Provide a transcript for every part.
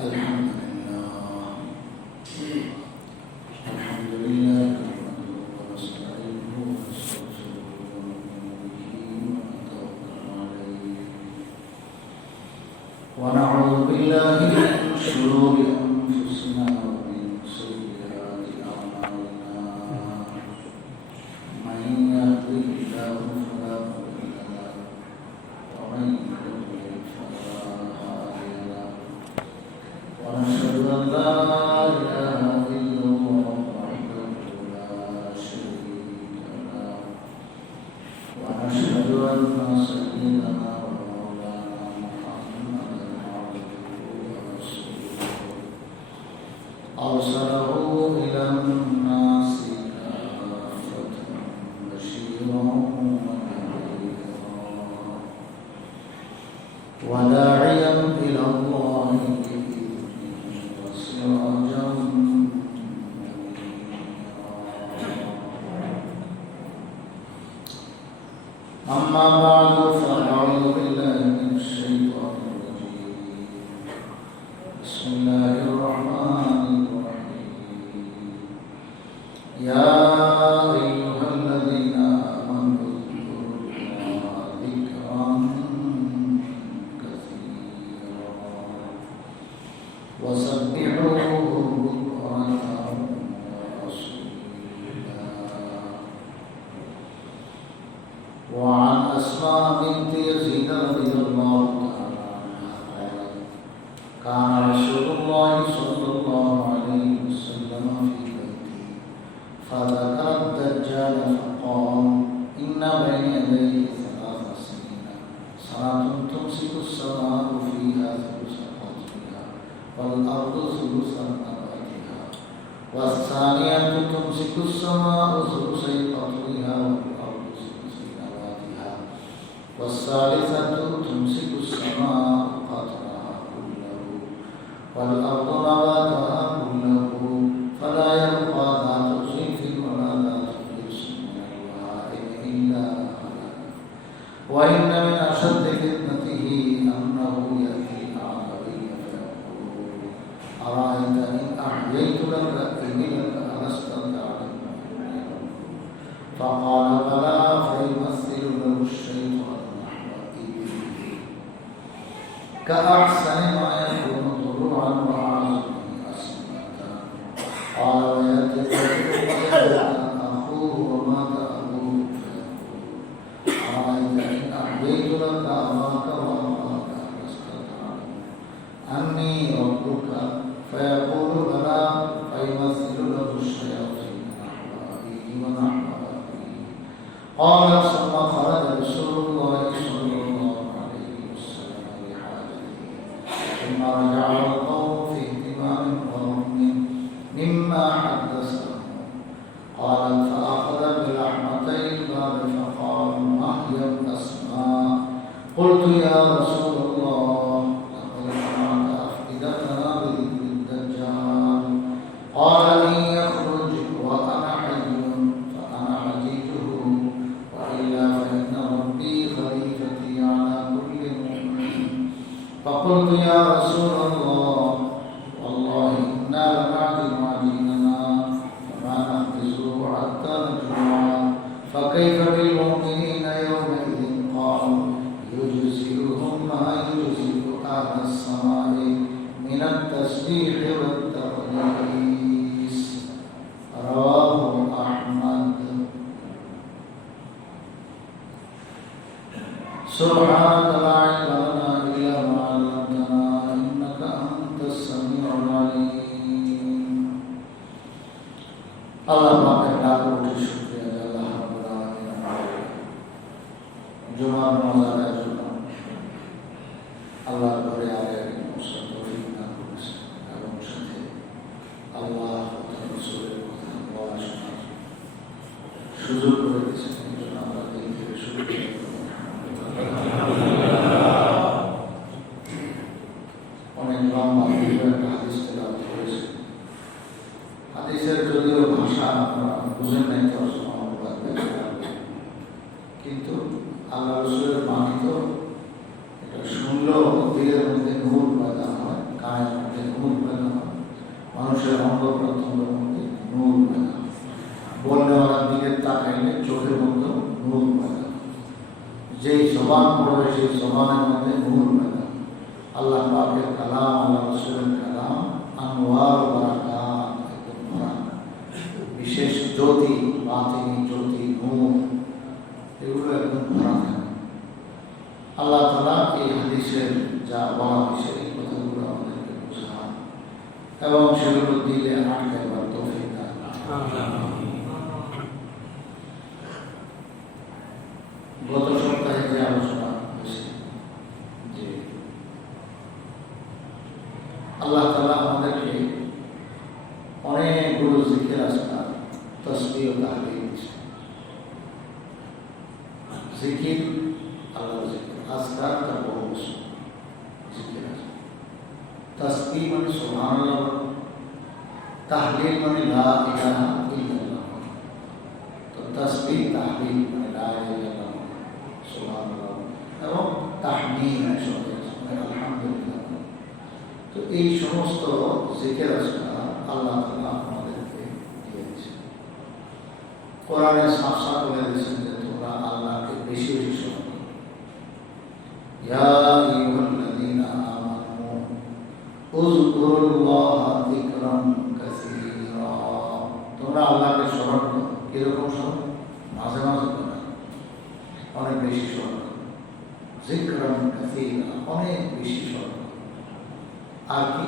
الحمد لله الحمد لله نحمده ونستعينه ونستغفره ونؤمن به ونتوكل عليه ونعوذ بالله من شرور أنفسنا ومن سيئات أعمالنا من يهده الله فلا مضل له ومن يضلل فلا هادي له ونشهد أن لا إله إلا الله وحده لا شريك له ونشهد أن سيدنا ومولانا محمدا عبده ورسوله أرسله إلى الناس كافة بشيرا ونذيرا وداعيا إلى الله وسراجا أما بعد فأعوذ بالله من الشيطان الرجيم بسم الله الرحمن الرحيم يا أيها الذين آمنوا اذكروا الله ذكرا كثيرا وسبحوه بكرة وأصيلا وعن أسماء بنت يزيد رضي الله تعالى عنها قالت كان رسول الله صلى الله عليه وسلم في بيتي فذكر الدجال فقال إن بين يديه 3 سنين سنة تمسك السماء فيها ثلث قطرها والأرض ثلث نباتها والثانية تمسك السماء ثلثي قطرها والأرض ثلثي نباتها والثالثة تمسك السماء قطرها كله والأرض نباتها كله فلا يبقى ذات صيف ولا ذات قرص من الوهائم إلا هلك وإن من أشد فتنته أنه يأتي أعرابي فيقول أرأيت إن أحييت لك إبلك ألست تعلم فقال بلى فيمثل له الشيطان نحو إبله كأحسن ما يكون طلوعا وأعظم أسمة قال ويأتي أخوه ومات أبوه فيقول أرأيت إن أحييت لك أباك وأباك ألست تعلم أني ربك فيقول بلى فيمثل له الشياطين نحو أبيه ونحو أبيه قال ثم خرج رسول الله صلى الله عليه وسلم لحاجته ثم رجع القوم في اهتمام وهم مما حدثهم قالت فأخذ بلحمتي الباب فقال ما هي الأسماء قلت يا رسول الله لقد سمعت أفئدتنا بذكر الدجال قال إن يخرج وأنا حي فأنا حجيته وإلا فإن ربي خليفتي على كل مؤمن فقلت يا رسول الله والله إنا لنعلم ديننا فما نحبسه حتى نجوع فكيف بالمؤمنين يومئذ قال يجزئهم ما يجزئ أهل السماء من التسبيح والتقديس رواه أحمد سبحانك لا علم لنا إلا ما علمتنا إنك أنت السميع العليم الله পাকের লাখ কোটি শুকরিয়া যে আল্লাহ রাব্বুল আলামিন আমাদের জুমার নামাজ আদায়ের জন্য আল্লাহর ঘরে আগে মুসলিম তৌফিক দান করেছেন এবং সাথে আল্লাহ তাআলা রাসূলের কথা বলা শোনার সুযোগ করে দিয়েছেন এই জন্য আমরা দিল থেকে শুকরিয়া অনেক লম্বা একটা হাদিস তেলাওয়াত করেছে হাদিসের যদিও ভাষা আপনারা বুঝেন নাই তর্জমা অনুবাদ কিন্তু আল্লাহ রাসূলের বাণী তো এটা শুনলেও দিলের মধ্যে নূর পয়দা হয় কানের মধ্যে মানুষের অঙ্গ প্রত্যঙ্গের মধ্যে নূর পয়দা, বলনেওয়ালার দিকে তাকাইলে চোখের মধ্যে নূর পয়দা, যেই জবান পড়বে সেই জবানের মধ্যে নূর পয়দা। আল্লাহ পাকের কালাম, আল্লাহ রাসূলের কালাম আনওয়ার বারাকাত, একদম ভরা, বিশেষ জ্যোতি, বাতিনি জ্যোতি, নূর, এগুলো একদম ভরা থাকে। আল্লাহ তাআলা এই হাদিসের যা বলা হয়েছে এই কথাগুলো আমাদেরকে বোঝান এবং সেগুলো দিলে আটকাইবার তৌফিক দান। গত সপ্তাহে যে আলোচনা হয়েছে যে আল্লাহ তাআলা আমাদেরকে অনেকগুলো জিকির আজকার, তাসবিহ ও তাহলিল দিয়েছে। জিকির, আল্লাহর জিকির, আজকার তার বড় কিছু জিকির আছে। তাসবিহ মানে সুবহানাল্লাহ, তাহলিল মানে লা ইলাহা ইল্লাল্লাহ। তো তাসবিহ তাহলিল মানে লা ইলাহা ইল্লাল্লাহ, সুবহানাল্লাহ, এবং তাহমিদ মানে আলহামদুলিল্লাহ। তো এই সমস্ত জিকির আজকার আল্লাহ তাআলা আমাদেরকে দিয়েছে। কোরআনে সাফ সাফ বলে দিয়েছেন যে তোমরা আল্লাহকে বেশি বেশি স্মরণ করো। ইয়া আইয়ুহাল্লাযীনা আমানু উযকুরুল্লাহা যিকরান কাসীরা, তোমরা আল্লাহকে স্মরণ করো। কিরকম স্মরণ? মাঝে মাঝে করো, অনেক বেশি স্মরণ করো। যিকরান কাসীরা, অনেক বেশি স্মরণ করো। আর কি?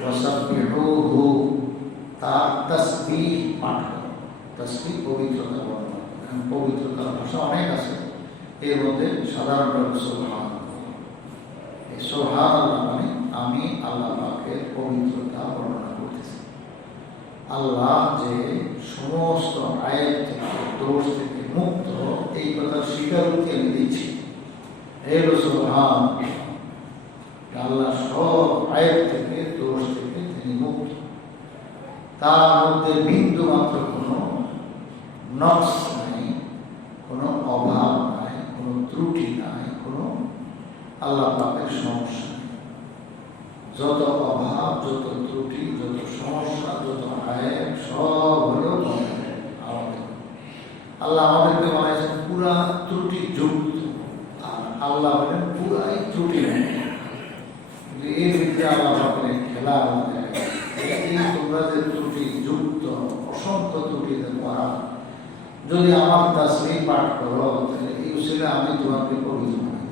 ওয়াসাব্বিহুহু, তার তাসবিহ পাঠ করো। তাসবিহ পবিত্রতা বর্ণনা করে। পবিত্রতার ভাষা অনেক আছে, এর মধ্যে সাধারণত সুবহানাল্লাহ। এই সুবহানাল্লাহ মানে আমি আল্লাহ পাকের পবিত্রতা বর্ণনা করতেছি। আল্লাহ যে সমস্ত আয়াত থেকে, দোষ থেকে মুক্ত, এই কথার স্বীকারোক্তি আমি দিচ্ছি। এই হলো সুবহানাল্লাহ, আল্লাহ সব আয়াত থেকে, দোষ থেকে তিনি মুক্ত। তার মধ্যে বিন্দু মাত্র কোনো নকশ নাই, কোনো অভাব নাই, কোনো ত্রুটি নাই, কোনো আল্লাহ পাকের সমস্যা নেই। যত অভাব, যত ত্রুটি, যত সমস্যা, যত আয়াত, সব হলো আমাদের। আল্লাহ আমাদেরকে বানাইছেন পুরা ত্রুটি যুক্ত, আর আল্লাহ বলেন পুরাই ত্রুটি নেই। এর ভিতরে আল্লাহ পাকের খেলা আমাদের, তোমরা যে ত্রুটি যুক্ত, অসংখ্য ত্রুটিতে ভরা, যদি আমার তাসবিহ পাঠ করো তাহলে এই উসিলে আমি তোমাকে পবিত্র বানাই,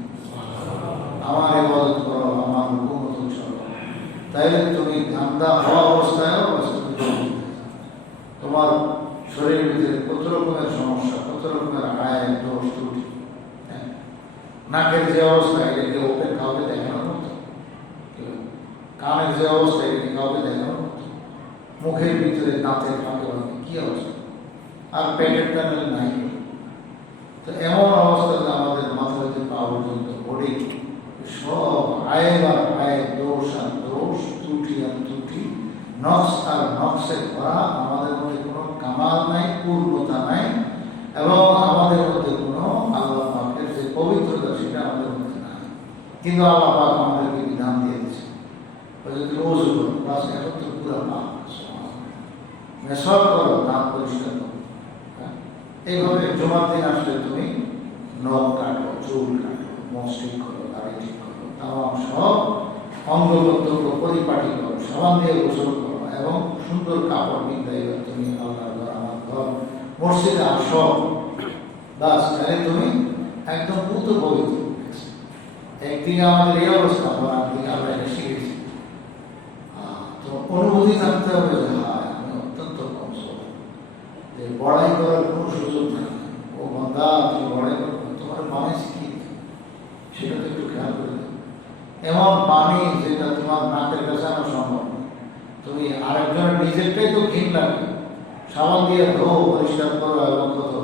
আমার ইবাদত করো, আমার হুকুম মতো চলো, তাইলে তুমি গান্দা হওয়া অবস্থায়ও তোমার শরীরের ভিতরে কত রকমের সমস্যা, কত রকমের আয়, দোষ, ত্রুটি, নাকের যে অবস্থা এটাকে ওপেন কাউকে দেখানোর মতো, কানের যে অবস্থা এটাকে কাউকে দেখানোর মতো, মুখের ভিতরে দাঁতের ফাঁকে ফাঁকে কি অবস্থা, আর পেটের টানেল নাই। তো এমন অবস্থাতে আমাদের মাথা হইতে পা পর্যন্ত বডি সব আয়ের আর আয়ের, দোষ আর দোষ, ত্রুটি আর ত্রুটি, নকশ আর নকশে ভরা। আমাদের মধ্যে কোনো কামাল নাই, পূর্ণতা নাই, এবং আমাদের মধ্যে কোনো আল্লাহ পাকের যে পবিত্রতা সেটা আমাদের মধ্যে নাই। কিন্তু আল্লাহ পাক আমাদেরকে বিধান দিয়ে দিয়েছে, যদি রোজ করো, বাস এখন তো পুরা পাক, মেসওয়াক করো, দাঁত পরিষ্কার করো। এইভাবে জমার দিন আসলে তুমি নখ কাটো, চুল কাটো, মুখ ঠিক করো, দাড়ি ঠিক করো, তামাম সব অঙ্গ প্রত্যঙ্গ পরিপাটি করো, সাবান দিয়ে গোসল করো, এবং সুন্দর কাপড় বিন্দাই তুমি আল্লাহর ঘর, আমার ঘর, মসজিদে আসো, বাস তাহলে তুমি একদম পুত পবিত্র। একদিকে আমাদের এই অবস্থা, আবার একদিকে আমরা এটা শিখেছি। তো অনুভূতি থাকতে হবে যে হ্যাঁ আমি অত্যন্ত কমজোর, যে বড়াই করার কোনো সুযোগ নেই। ও বান্দা তুমি বড়াই করো, তোমার পানি শিখিয়ে সেটা তো একটু খেয়াল করে দেবে। এমন পানি যেটা তোমার নাকের কাছে আনা সম্ভব না, তুমি আরেকজনের নিজেরটাই তো ঘিন লাগবে, সাবান দিয়ে ধো, পরিষ্কার করো, এবং কত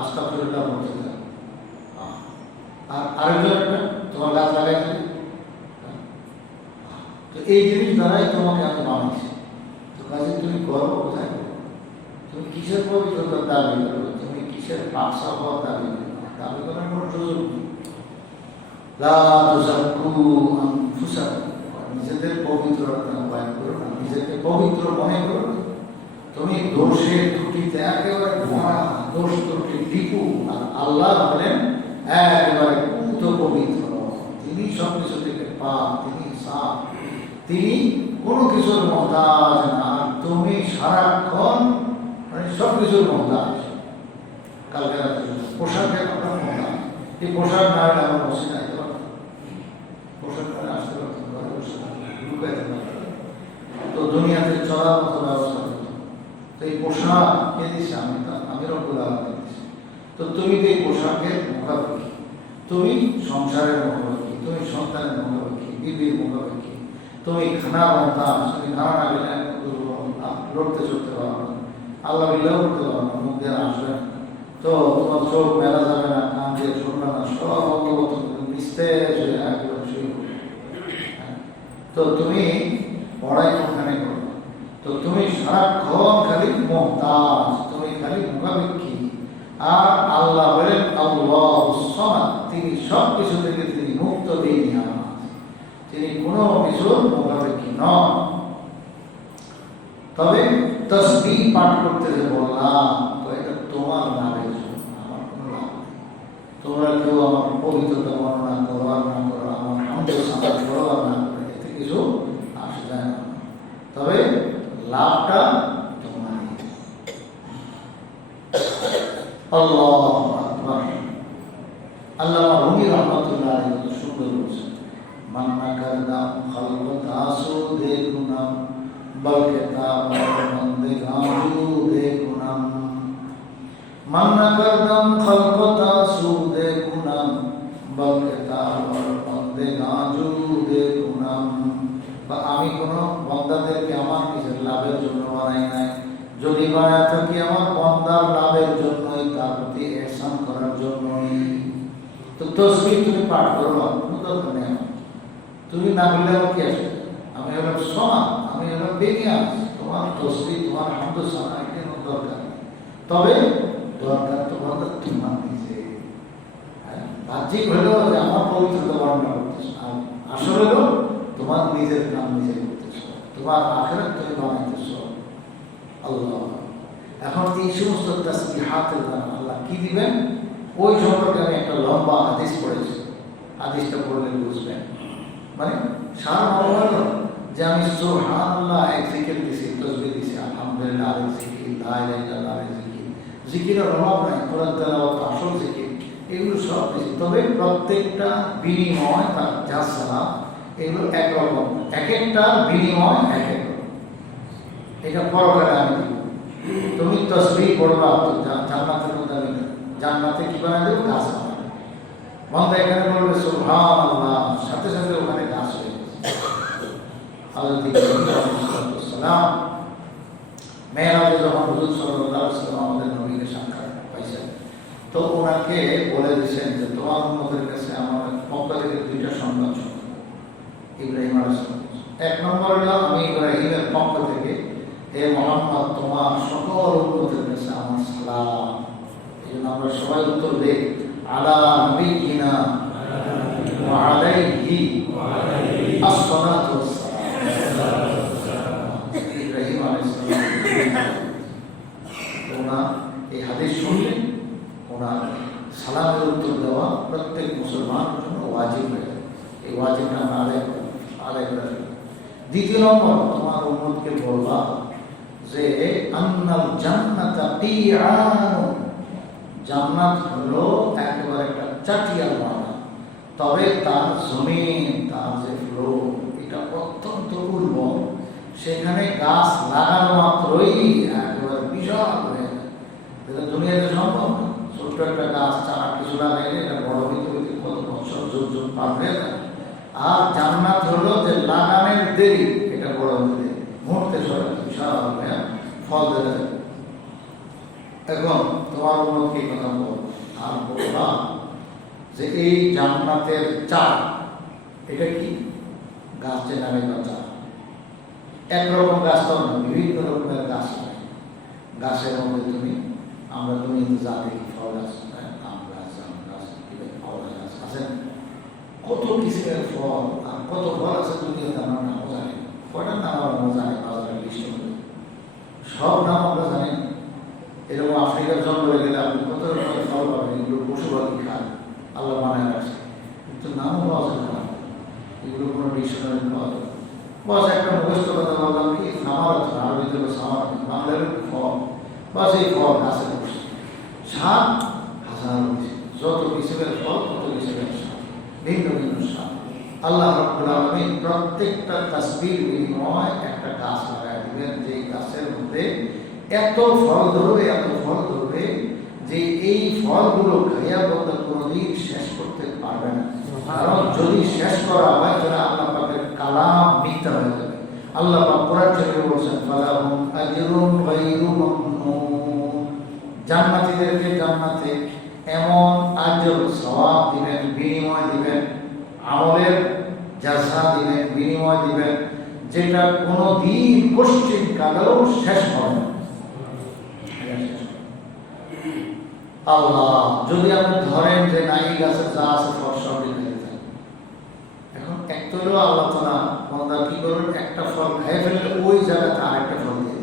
আস্তাগফিরুল্লাহ বলতে যায়। আর আরেকজনটা তোমার গাছ লাগাইছে। তো এই জিনিস দ্বারাই তোমাকে আমি বানাচ্ছি। তো কাজে তুমি করো কোথায়, তুমি কিসের পবিত্রতার দাবি করো, তুমি কিসের পাকসা হওয়ার দাবি করো, দাবি করার কোনো সুযোগ নেই। লা তুযাক্কু আনফুসাকুম, নিজেদের পবিত্রতা বয়ান করো না, নিজেকে পবিত্র মনে করো, তুমি দোষের ত্রুটিতে একেবারে ভরা, দোষ ত্রুটি টিপু, আর আল্লাহ বলেন একেবারে পূত পবিত্র। তিনি সবকিছু থেকে পাপ, তিনি সাফ, তিনি কোনো কিছুর মহতাজ না। তুমি সারাক্ষণ মানে সবকিছুর মহতাজ। কালকে রাতে পোশাকের আপনার মহতাজ, এই পোশাক না হলে আমার বসে যাইতে পারতাম, পোশাক না আসতে পারতাম, ঘরে বসে লুকাইতে পারতাম, তো দুনিয়াতে চলার মতো ব্যবস্থা করতাম। তো এই পোশাক কে দিচ্ছে? আমি রব্বুল আলামিন দিচ্ছি। তো তুমি তো এই পোশাকের মুখাপেক্ষী, তুমি সংসারের মুখাপেক্ষী, তুমি সন্তানের মুখাপেক্ষী, বিবির মুখাপেক্ষী, তুমি খানা বান্তাম, তুমি খানা না গেলে লড়তে চড়তে পারো না, আল্লাহ বিল্লাহ করতে পারো না, মুখ দিয়ে আসবে না, তো তোমার চোখ মেলা যাবে না, কান দিয়ে শুনবে না, সব অঙ্গবত নিস্তেজ হয়ে একেবারে শুরু করবে। তো তুমি পড়াই ওখানে করবে, তো তুমি সারাক্ষণ খালি মুহতাজ, তুমি খালি মুখাপেক্ষী। আর আল্লাহ বলেন আল্লাহু সামাদ, তিনি সব কিছু থেকে তিনি মুক্ত দিয়ে তিনি কোনো কিছুর মুখাপেক্ষী নন। তবে তসবিহ পাঠ করতে যে বললাম, তো এটা তোমার লাভের জন্য, আমার কোনো লাভ নেই। তোমরা কেউ আমার পবিত্রতা বর্ণনা করো আর না করো, আমার হামদের সাথে করো আর না করো, এতে কিছু আসে যায় না। তবে লাভটা তোমার। আল্লাহু আকবার। আল্লামা রুমি রাহমাতুল্লাহ আলাইহি কত সুন্দর বলেছেন, মান্না করদাম খালক তাসু দেখুনাম বলকে তার বন্দে গাজু দেখুনাম, মান্না করদাম খালক তাসু দেখুনাম বলকে তার বন্দে গাজু দেখুনাম। বা আমি কোনো বন্দাদেরকে আমার নিজের লাভের জন্য বানাই নাই, যদি বানায় থাকি আমার বন্দার লাভের জন্যই, তার প্রতি ihsan করার জন্যই। তো তসবিহ তুমি পাঠ করো না, কোনো দরকার নেই আমার, তুমি না বললে আমার কি আসবে? আমি হলাম সমান, আমি হলাম বেনিয়াস, তোমার তসবিহ তোমার হামদ সানা এর দরকার নেই। তবে দরকার তো বন্দার তোমার নিজে। বাহ্যিক হলেও যে আমার পবিত্রতা বর্ণনা করতেছ, আর আসল হলো তোমার নিজের কাম নিজে করতেছ, তোমার আখিরাত তুমি বানাইতেছ। আল্লাহ এখন এই সমস্ত তাসবিহাতের দ্বারা আল্লাহ কি দিবেন ওই সম্পর্কে আমি একটা লম্বা হাদিস পড়েছি, হাদিসটা পড়লে বুঝবেন। মানে সারা হলো যে আমি সুবহানাল্লাহ এক জিকির দিছি, তাসবিহ দিছি, আলহামদুলিল্লাহ আরেক জিকির, লা ইলাহা ইল্লাল্লাহ আরেক জিকির, জিকিরের অভাব নাই, কোরআন তেলাওয়াত আসল জিকির, এগুলো সব দিছি। তবে প্রত্যেকটা বিনিময় তার যা সালাম এগুলো একরকম, এক একটা বিনিময় এক এক রকম। এটা পরকালে আমি দিব। তুমি তসবিহ পড়বা, জান্নাতের মধ্যে আমি জান্নাতে কি বানাই দেবো? গাছ বানাই। বন্ধা এখানে বলবে সুবহানাল্লাহ, সাথে সাথে ওখানে গাছ হয়ে সালাম মেয়েরাজে যখন হুজুর সাল্লাল্লাহু আলাইহি ওয়াসাল্লাম আমাদের নবীকে সাক্ষাৎ পাইছেন, তো ওনাকে বলে দিয়েছেন যে তোমার উম্মতের কাছে আমার পক্ষ থেকে দুইটা সংবাদ শোনো। ইব্রাহিম আলাইহিস সালাম এক নম্বর হলো, আমি ইব্রাহিমের পক্ষ থেকে হে মুহাম্মদ তোমার সকল উম্মতের কাছে আমার সালাম। এই জন্য আমরা সবাই উত্তর দেই আলা নবিয়িনা ওয়া আলাইহি আসসালাতু ওয়াসসালাম। ইব্রাহিম আলাইহিস সালাম ওনার এই হাদিস শুনলে ওনার সালামের উত্তর দেওয়া প্রত্যেক মুসলমানের জন্য ওয়াজিব হয়ে যায়। এই ওয়াজিবটা আমরা আদায় করে ফেলি। দ্বিতীয় নম্বর, তোমার উম্মতকে বলবা যে আন্নাল জান্নাতা কিয়ান, জান্নাত হলো একেবারে একটা চাটিয়াল বানা, তবে তার জমিন, তার যে ফ্লোর এটা অত্যন্ত উর্বর, সেখানে গাছ লাগানো মাত্রই একেবারে বিশাল হয়ে যায়। যেটা দুনিয়াতে সম্ভব না, ছোট্ট একটা গাছ চারা কিছু লাগাইলে এটা বড় হইতে হইতে কত বছর যুগ যুগ পার হয়ে যায়। আর জান্নাত হলো যে লাগানের দেরি, এটা বড় হতে দেরি, মুহূর্তে সবাই বিশাল হয়ে ফল দেবে। এখন তোমার উন্নতি কথা বল, আর বলবা যে এই জান্নাতের চার, এটা কি? গাছ যে নামে চা, একরকম গাছ তো না, বিভিন্ন রকমের গাছ হয়। গাছের মধ্যে তুমি আমরা দুনিয়াতে যা দেখি, ফল গাছ, আম গাছ, জাম গাছ, ফল গাছ আছে, কত কিসের ফল আর কত ফল আছে দুনিয়াতে আমরা নামও জানি, কয়টার নাম আমরা জানি, বাজারে সব নাম আমরা জানি না। এরকম আফ্রিকার জঙ্গলে গেলে আপনি কত রকমের ফল পাবেন, এগুলো পশু পাখি খান, আল্লাহ বানায় রাখছে, কিন্তু নামও পাওয়া যাবে না, এগুলো কোনো ডিকশনারি পাওয়া যাবে। বাস একটা মুখস্থ কথা বললাম কি সামার আছে, আরবিতে সামার, বাংলার ফল, বাস এই ফল গাছে বসে স্বাদ হাজার হয়েছে, যত কিসের ফল তত কিসের স্বাদ, ভিন্ন ভিন্ন স্বাদ। আল্লাহ রাব্বুল আলামিন প্রত্যেকটা তাসবির বিনিময় একটা গাছ লাগাই দিবেন, যে গাছের মধ্যে এত ফল ধরবে, এত ফল ধরবে যে এই ফলগুলো খাইয়া বলতে কোনোদিন শেষ করতে পারবে না। কারণ যদি শেষ করা হয় তাহলে আল্লাহ পাকের কালাম মিথ্যা হয়ে যাবে। আল্লাহ পাক কোরআন শরীফে বলেছেন ফালাহুম আজরুন গায়রু মামনুন, জান্নাতীদেরকে জান্নাতে এমন আজর সওয়াব দিবেন, বিনিময় দিবেন, আমলের জাযা দিবেন, বিনিময় দিবেন, যেটা কোনোদিন কোশ্চিন কালেও শেষ হবে না। আল্লাহ যদি আপনি ধরেন যে নাই গাছের যা আছে ফল সব দিতে, এখন একটা হলো আল্লাহ তাআলা বান্দা কি করবেন, একটা ফল খেয়ে ফেললে ওই জায়গাতে আরেকটা ফল দিয়ে,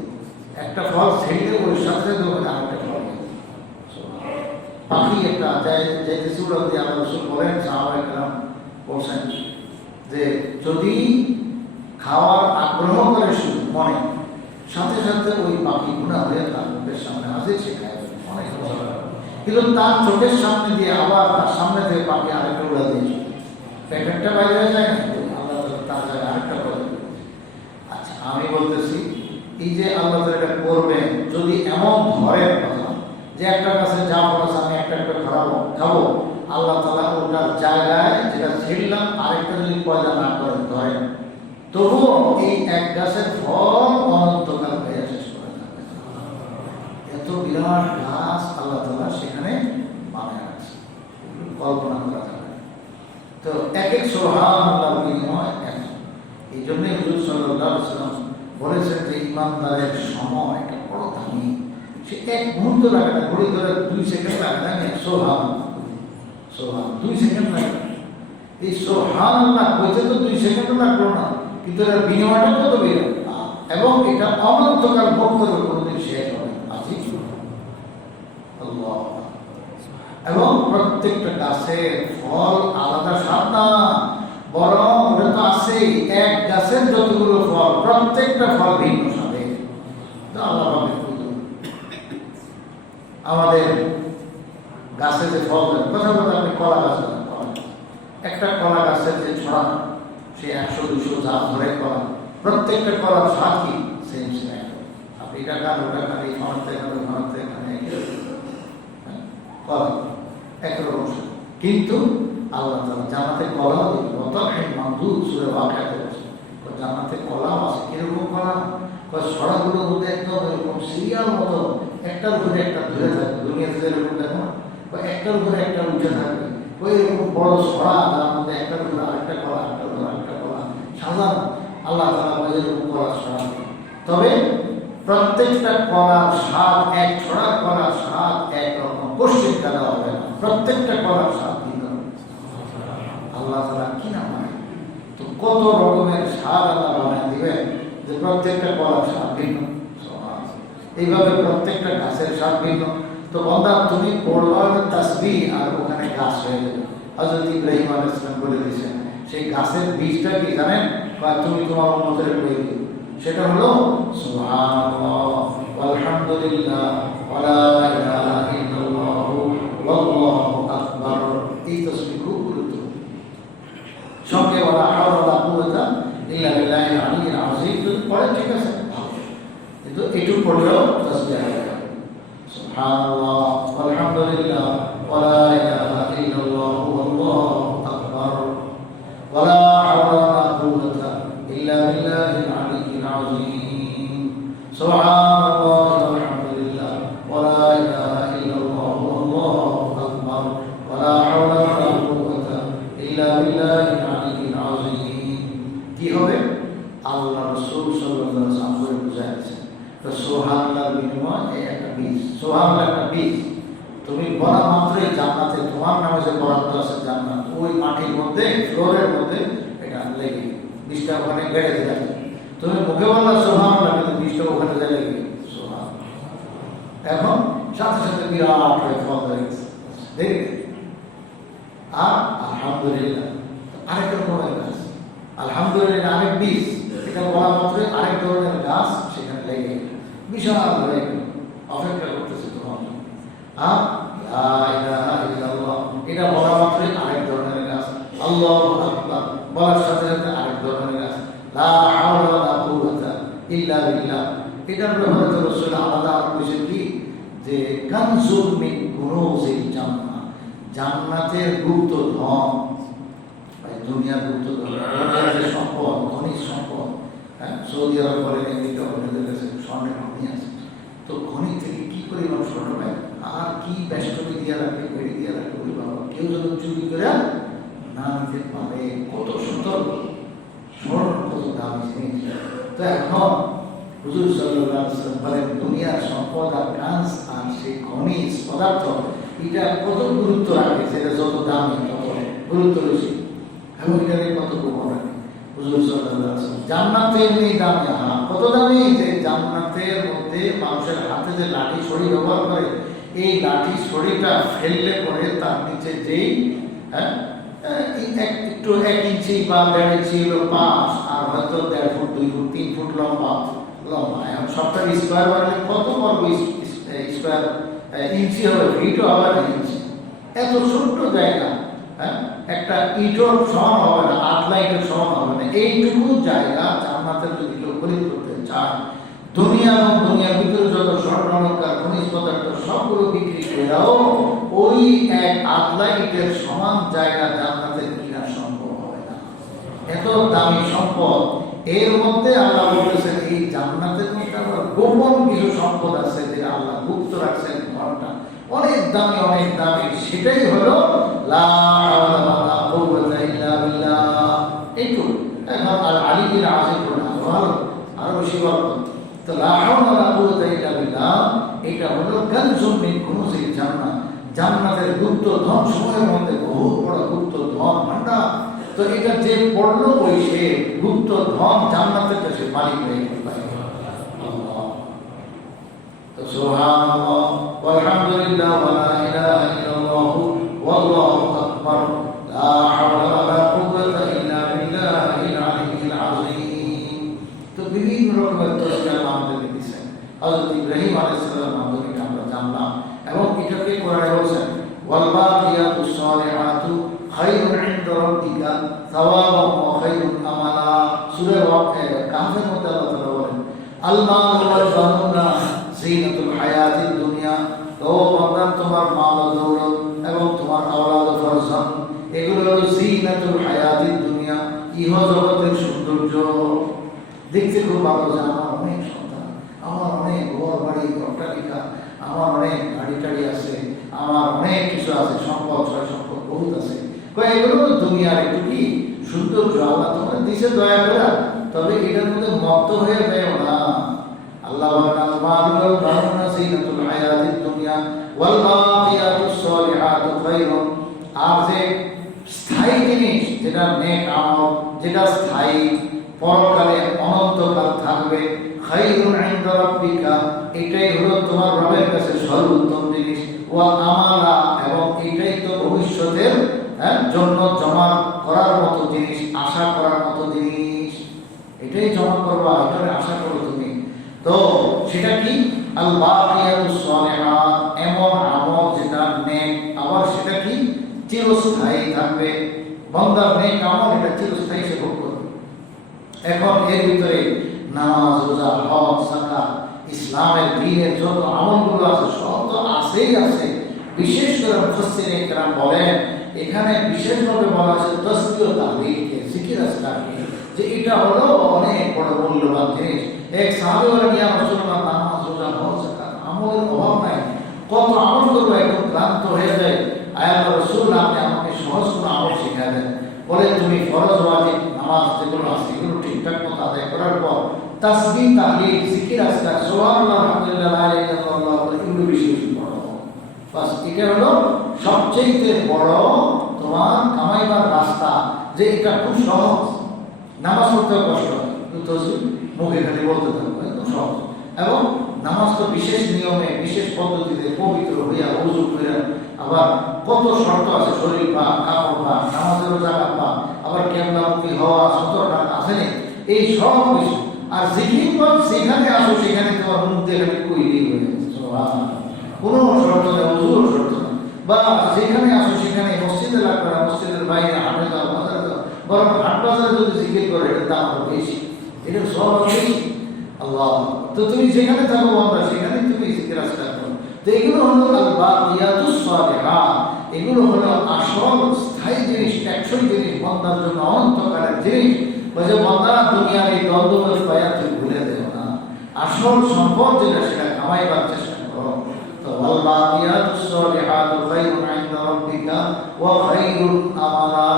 একটা ফল ছেড়ে ওই সাথে দেবেন আরেকটা ফল দিয়ে। পাখি একটা যাইতেছি উড়াল দিয়ে আল্লাহ রাসূল বলেন, সাহাবায়ে কেরাম বলছেন যে যদি খাওয়ার আগ্রহ করে শুধু মনে, সাথে সাথে ওই পাখি গুনাহ হয়ে তার মুখের সামনে হাজির, সে খায় অনেক মজা। কিন্তু তার চোখের সামনে দিয়ে আবার তার সামনে থেকে পাখি আরেকটা উড়া দিয়েছে, প্যাকেটটা বাইরে হয়ে যায় না, আল্লাহ তার জায়গায় আরেকটা করে। আচ্ছা আমি বলতেছি এই যে আল্লাহ এটা করবেন, যদি এমন ধরেন কথা যে একটা কাছে যা বলেছে আমি একটা একটা খাবো, আল্লাহ তাআলা ওটার জায়গায় যেটা ছিলাম আরেকটা যদি পয়দা না করেন ধরেন, তবুও এই এক গাছের ফল অনন্তকাল হয়ে শেষ করে থাকবে। এত বিরাট গাছ আল্লাহ তাআলা সেখানে বানায় রাখছে, কল্পনা করা যাবে। তো এক এক সুবহানাল্লাহ বিনিময় এক। এই জন্যই হুজুর সাল্লাল্লাহু আলাইহি ওয়াসাল্লাম বলেছেন যে ইমানদারের সময় একটা বড় দামি, সে এক মুহূর্ত লাগে না, ঘড়ি ধরে 2 সেকেন্ড লাগে না, সুবহানাল্লাহ 2 সেকেন্ড লাগে। এই সুবহানাল্লাহ কইতে তো 2 সেকেন্ড লাগলো না, কিন্তু এর বিনিময়টা কত বেড়ে, এবং এটা অনন্তকাল ভোগ করে কোনোদিন শেষ হবে না। আল্লাহ, এবং প্রত্যেকটা গাছের ফল আলাদা স্বাদ না, বরং ওটা তো আছে এক গাছের যতগুলো ফল প্রত্যেকটা ফল ভিন্ন স্বাদে। আল্লাহ আমাদের গাছে যে ফল দেন, কথা বলতে আপনি কলা গাছ, একটা কলা গাছের যে ছড়া সে 100-200 জাত ধরে কলা, প্রত্যেকটা কলার স্বাদ কি সেম সেম, আপনি এটা খান ওটা খান, এই ভারতে খান ওই ভারতে খান, কলা একরকম। কিন্তু আল্লাহ তাআলা জান্নাতে কলা দিবেন, ওয়াতাহিন মামদুদ সূরা ওয়াকিয়াতে আছে, জান্নাতে কলা আছে। কিরকম কলা? ছড়াগুলোর মধ্যে একদম এরকম সিরিয়াল মতো একটার উপরে একটা ধরে থাকবে, দুনিয়াতে যেরকম দেখো একটার উপরে একটা উঠে থাকবে, ওই রকম বড় ছড়া তার মধ্যে একটার উপরে আরেকটা কলা, একটার উপরে আরেকটা কলা সাজানো। আল্লাহ তাআলা ওইরকম কলা ছড়া, তবে প্রত্যেকটা কলার স্বাদ, এক ছড়া কলার স্বাদ একরকম, কোশ্চিন দেওয়া হবে না, প্রত্যেকটা কলার স্বাদ ভিন্ন। আল্লাহ তাআলা কি না মানে, তো কত রকমের স্বাদ আল্লাহ বানিয়ে দিবেন যে প্রত্যেকটা কলার স্বাদ ভিন্ন। এইভাবে প্রত্যেকটা গাছের স্বাদ ভিন্ন। তো বান্দা তুমি পড়বা তাসবিহ আর ওখানে গাছ হয়ে যাবে। হযরত ইব্রাহিম আলাইহিস সালাম বলে দিয়েছেন সেই গাছের বীজটা কি জানেন, তুমি তোমার উম্মতের বলে দিও, সেটা হলো সুবহানাল্লাহ ওয়ালহামদুলিল্লাহ ওয়ালা ইলাহা ইল্লাল্লাহ ওয়াল্লাহু আকবার। এই তাসবিহ খুব গুরুত্বপূর্ণ, সঙ্গে ওয়ালা হাওলা ওয়ালা কুওয়াতা ইল্লা বিল্লাহিল আলিয়্যিল আযীম যদি পড়ে ঠিক আছে, কিন্তু একটু পড়লেও তাসবিহ হবে। সুবহানাল্লাহ ওয়ালহামদুলিল্লাহ ওয়ালা ইলাহা ইল্লাল্লাহ ওয়াল্লাহু আকবার ওয়ালা হাওলা ওয়ালা কুওয়াতা ইল্লা বিল্লাহিল আলিয়্যিল আযীম। সুবহানাল্লাহ ওয়ালহামদুলিল্লাহ ওয়ালা ইলাহা ইল্লাল্লাহ ওয়াল্লাহু আকবার ওয়ালা হাওলা ওয়ালা কুওয়াতা ইল্লা বিল্লাহিল আলিয়্যিল আযীম। কি হবে? আল্লাহ রাসূল সাল্লাল্লাহু আলাইহি ওয়াসাল্লাম করে বুঝাইছেন, তো সুবহানাল্লাহর বিনিময় এই একটা বীজ, সুবহানাল্লাহ একটা বীজ, তুমি বলা মাত্রই জান্নাতে তোমার নামে যে বরাদ্দ আছে জান্নাত, ওই মাটির মধ্যে ফ্লোরের মধ্যে এটা লেগে বীজটা ওখানে বেড়ে যাবে। তুমি মুখে বললা সুবহানাল্লাহ, কিন্তু বীজটা ওখানে লেগে এখন সাথে সাথে বিরাট হয়ে ফল ধরেছে, দেখবে। আর আলহামদুলিল্লাহ আরেক রকমের গাছ, আলহামদুলিল্লাহ আরেক বীজ, এটা বলা মাত্রই আরেক ধরনের গাছ সেখানে লেগে গেল, বিশাল হয়ে গেল, অপেক্ষা করতেছে তোমার জন্য। আর লা ইলাহা ইল্লাল্লাহ এটা বলা মাত্রই আরেক ধরনের গাছ, আল্লাহু আকবার বলার সাথে সাথে আরেক ধরনের গাছ, লা হাওলা ওয়ালা কুওয়াতা ইল্লা বিল্লাহ। এটার ব্যাপারে তো রাসূল আলাদা বলেছেন কি, যে কানজুম মিন কুনুজিল জান্নাহ, জান্নাতের গুপ্ত ধন, দুনিয়ার গুপ্ত ধন, দুনিয়ার সম্পদ, খনিজ সম্পদ। সৌদি আরব বলেন, আমেরিকা বলেন, এদের কাছে স্বর্ণের খনি আছে, তো খনি থেকে কি করে মানুষ স্বর্ণ পায়, আর কি ব্যস্তকে দিয়ে রাখে, বেড়ে দিয়ে রাখে, ওই বাবা কেউ যখন চুরি করে না নিতে পারে, কত সতর্ক, স্বর্ণ কত দামি জিনিস। তো এখন হুজুর সাল্লাল্লাহু আলাইহি ওয়াসাল্লাম বলেন, দুনিয়ার সম্পদ আর কাঁচ আর সেই খনিজ পদার্থ এটা কত গুরুত্ব রাখে, সেটা যত দামি তত গুরুত্ব বেশি, এবং এটার কত গোপন রাখে হুজুর সাল্লাল্লাহু আলাইহি ওয়াসাল্লাম। জান্নাতের এই দামি, কত দামি, যে জান্নাতের মধ্যে মানুষের হাতে যে লাঠি ছড়ি ব্যবহার করে, এই লাঠি ছড়িটা ফেললে পরে তার নিচে যেই একটু 1 ইঞ্চি বা 1.5 ইঞ্চি হলো পাশ, আর হয়তো 1.5 ফুট 2 ফুট 3 ফুট লম্বা, এখন সবটা স্কোয়ার বানালে কত বর্গ স্কোয়ার ইঞ্চি হবে, ফিটও হবে না ইঞ্চি, এত ছোট্ট জায়গা, একটা ইটর সমান হবে না, 8 লাইটের সমান হবে না, এইটুকু জায়গা জান্নাতের যদি কেউ খরিদ করতে চায়, দুনিয়া এবং দুনিয়ার ভিতরে যত স্বর্ণ অলংকার খনিজ পদার্থ সবগুলো বিক্রি করেও ওই 1 লাইটের সমান জায়গা জান্নাতের কিনা সম্ভব হবে না, এত দামি সম্পদ। এর মধ্যে আল্লাহ বলতেছেন, এই জান্নাতের মধ্যে আবার গোপন কিছু সম্পদ আছে, যে আল্লাহ গুপ্ত রাখছেন, ঘরটা অনেক দামি, অনেক দামি, সেটাই হলো লা হাওলা ওয়ালা কুওয়াতা ইল্লা বিল্লাহ। এইটুকু এখন আর আলী বিন আজিজ বলেন আরো বেশি বলবো, তো লা হাওলা ওয়ালা কুওয়াতা ইল্লা বিল্লাহ এটা হলো কানজুম মিন কুনুজিল জান্নাহ, জান্নাতের গুপ্ত ধন সময়ের মধ্যে বহু বড় গুপ্ত ধন ভান্ডার। তো এটা যে পড়লো ওই সে গুপ্ত ধন জান্নাতের কাছে মালিক হয়ে গেল। তো সুবহানাল্লাহ ওয়ালহামদুলিল্লাহ ওয়ালা ইলাহা ইল্লাল্লাহ ওয়াল্লাহু আকবার লা হাওলা ওয়ালা কুওয়াতা ইল্লা বিল্লাহিল আলিয়্যিল আযীম। তো বিভিন্ন রকমের তসবিহ আমাদের দিয়েছেন, হযরত ইব্রাহিম আলাইহিস সালাম আমাদেরকে আমরা জানলাম, এবং এটাকে কোরআনে বলেছেন ওয়াল বাকিয়াতুস সালিহাতু খায়রুন ইনদা রাব্বিকা সাওয়াবান ওয়া খায়রুন আমালা। সূরা কাহফের মধ্যে আল্লাহ তাআলা বলেন, আল মাল ওয়াল বানুনা জিনাতুল হায়াতিদ দুনিয়া, তো বান্দা তোমার মাল ও দৌলত এবং তোমার আওলাদ ও ফরজান এগুলো হলো জিনাতুল হায়াতিদ দুনিয়া, ইহ জগতের সৌন্দর্য। দেখতে খুব ভালো যে আমার অনেক সন্তান, আমার অনেক ঘর বাড়ি অট্টালিকা, আমার অনেক গাড়ি টাড়ি আছে, আমার অনেক কিছু আছে, সম্পদ ছয় সম্পদ বহুত আছে, এগুলো তো দুনিয়ার একটু কি সৌন্দর্য, আল্লাহ তোমার দিছে দয়া করে, তবে এটার মধ্যে মত্ত হয়ে যায়ও না। আল্লাহ বলেন, আল মালু ওয়াল বানুনা জিনাতুল হায়াতিদ দুনিয়া ওয়াল বাকিয়াতুস সালিহাতু খায়রুন, আর যে স্থায়ী জিনিস, যেটা নেক আমল, যেটা স্থায়ী পরকালে অনন্তকাল থাকবে, খায়রুন ইনদা রাব্বিকা এটাই হলো তোমার রবের কাছে সর্বোত্তম জিনিস, ওয়া আমালা এবং এটাই তো ভবিষ্যতের জন্য জমা করার মতো জিনিস, আশা করার মতো জিনিস, এটাই জমা করবা, এটাই আশা করো তুমি। তো সেটা কি, আল বাকিয়াতুস সালিহাত এমন আমল যেটা নেক, আবার সেটা কি চিরস্থায়ী থাকবে, বান্দার নেক আমল এটা চিরস্থায়ী সে ভোগ করবে। এখন এর ভিতরে নামাজ, রোজা, হজ, যাকাত, ইসলামের দ্বীনের যত আমলগুলো আছে সব তো আছেই আছে। বিশেষ করে মুফাসসিরিনে কেরাম বলেন, এখানে বিশেষভাবে বলা আছে তাসবিহ ও তাহলিলকে, জিকির আজকারকে, যে এটা হলো অনেক বড় মূল্যবান জিনিস। এক সাহাবী বলেন, ইয়া রাসূলুল্লাহ, নামাজ, রোজা, হজ, যাকাত আমলের অভাব নাই, কত আমল করবো, একদম ক্লান্ত হয়ে যায়, আয় আল্লাহর রাসূল আপনি আমাকে সহজ কোনো আমল শিখিয়ে দেন। বলে, তুমি ফরজ ওয়াজিব নামাজ যেগুলো আছে এগুলো ঠিকঠাক মতো আদায় করার পর তাসবিহ, তাহলিল, জিকির আজকার, সুবহানাল্লাহ, আলহামদুলিল্লাহ, লা ইলাহা ইল্লাল্লাহ এগুলো বেশি বেশি পড়ো। বাস এটা হলো সবচেয়ে বড় তোমার কামাইবার রাস্তা, যে এটা খুব সহজ। নামাজ পড়তে কষ্ট, কিন্তু মুখে খালি বলতে থাকবো, একদম সহজ। এবং নামাজ তো বিশেষ নিয়মে বিশেষ পদ্ধতিতে পবিত্র হইয়া ওযু কইরা, আবার কত শর্ত আছে, শরীর পা, কাপড় পা, নামাজেরও জায়গা পা, আবার কেবলামুখী হওয়া, 17 টাকা আছে না, এই সব কিছু। আর জিকির পর সেখানে আসো, সেখানে তোমার মুখ দিয়ে কইলি হয়ে যাচ্ছে, সুবহানাল্লাহ। কোনো শর্ত নেই, ওযুর শর্ত নেই। বা যেখানে আসো সেখানে মসজিদে লাগবে না, মসজিদের বাইরে হাটে যাও, বাজারে যাও, বরং হাট বাজারে যদি জিকির করে এটার দাম আরো বেশি, এটার সব বেশি। আল্লাহ, তো তুমি যেখানে থাকো আমরা সেখানে তুমি জিকির আজকার করো। তো এগুলো হলো আল বাকিয়াতুস সালিহাত, এগুলো হলো আসল স্থায়ী জিনিস, টেকসই জিনিস, বান্দার জন্য অনন্তকালের জিনিস। বলে বান্দা দুনিয়ার এই দ্বন্দ্বের পায়া তুই ভুলে দেও না, আসল সম্পদ যেটা সেটা কামাইবার চেষ্টা করো। তো ওয়াল বাকিয়াতুস সালিহাতু খায়রুন ইনদা রাব্বিকা ওয়া খায়রুন আমালা,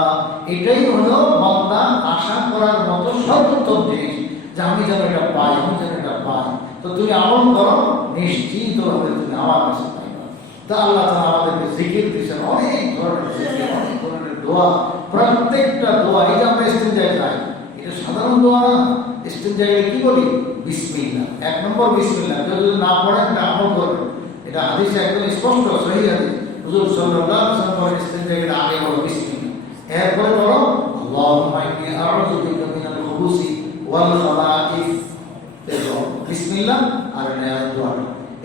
এটাই হলো বান্দা আশা করার মতো সর্বোত্তম জিনিস, যে আমি যেন এটা পাই, আমি যেন এটা পাই। তো তুমি আমল করো, নিশ্চিতভাবে তুমি আমার কাছে পাইবা। তা আল্লাহ তাআলা আমাদেরকে জিকির দিয়েছেন, অনেক ধরনের জিকির, অনেক ধরনের দোয়া। প্রত্যেকটা দোয়া, এই যে আমরা ইস্তেঞ্জায় যাই, এটা সাধারণ দোয়া না। ইস্তেঞ্জায় কি বলি? বিসমিল্লাহ। 1 নম্বর বিসমিল্লাহ। কেউ যদি না পড়েন এটা আমল করবেন, এটা হাদিসে একদম স্পষ্ট, সহিহ হাদিস। হুজুর সাল্লাল্লাহু আলাইহি ওয়াসাল্লাম ইস্তেঞ্জায় আগে বলো বিসমিল্লাহ, এরপরে বলো আল্লাহুম্মা ইন্নী আউযু বিকা মিনাল খুবুসি ওয়াল খাবাইস। দেখো বিসমিল্লাহ আর নেয়ার দোয়া,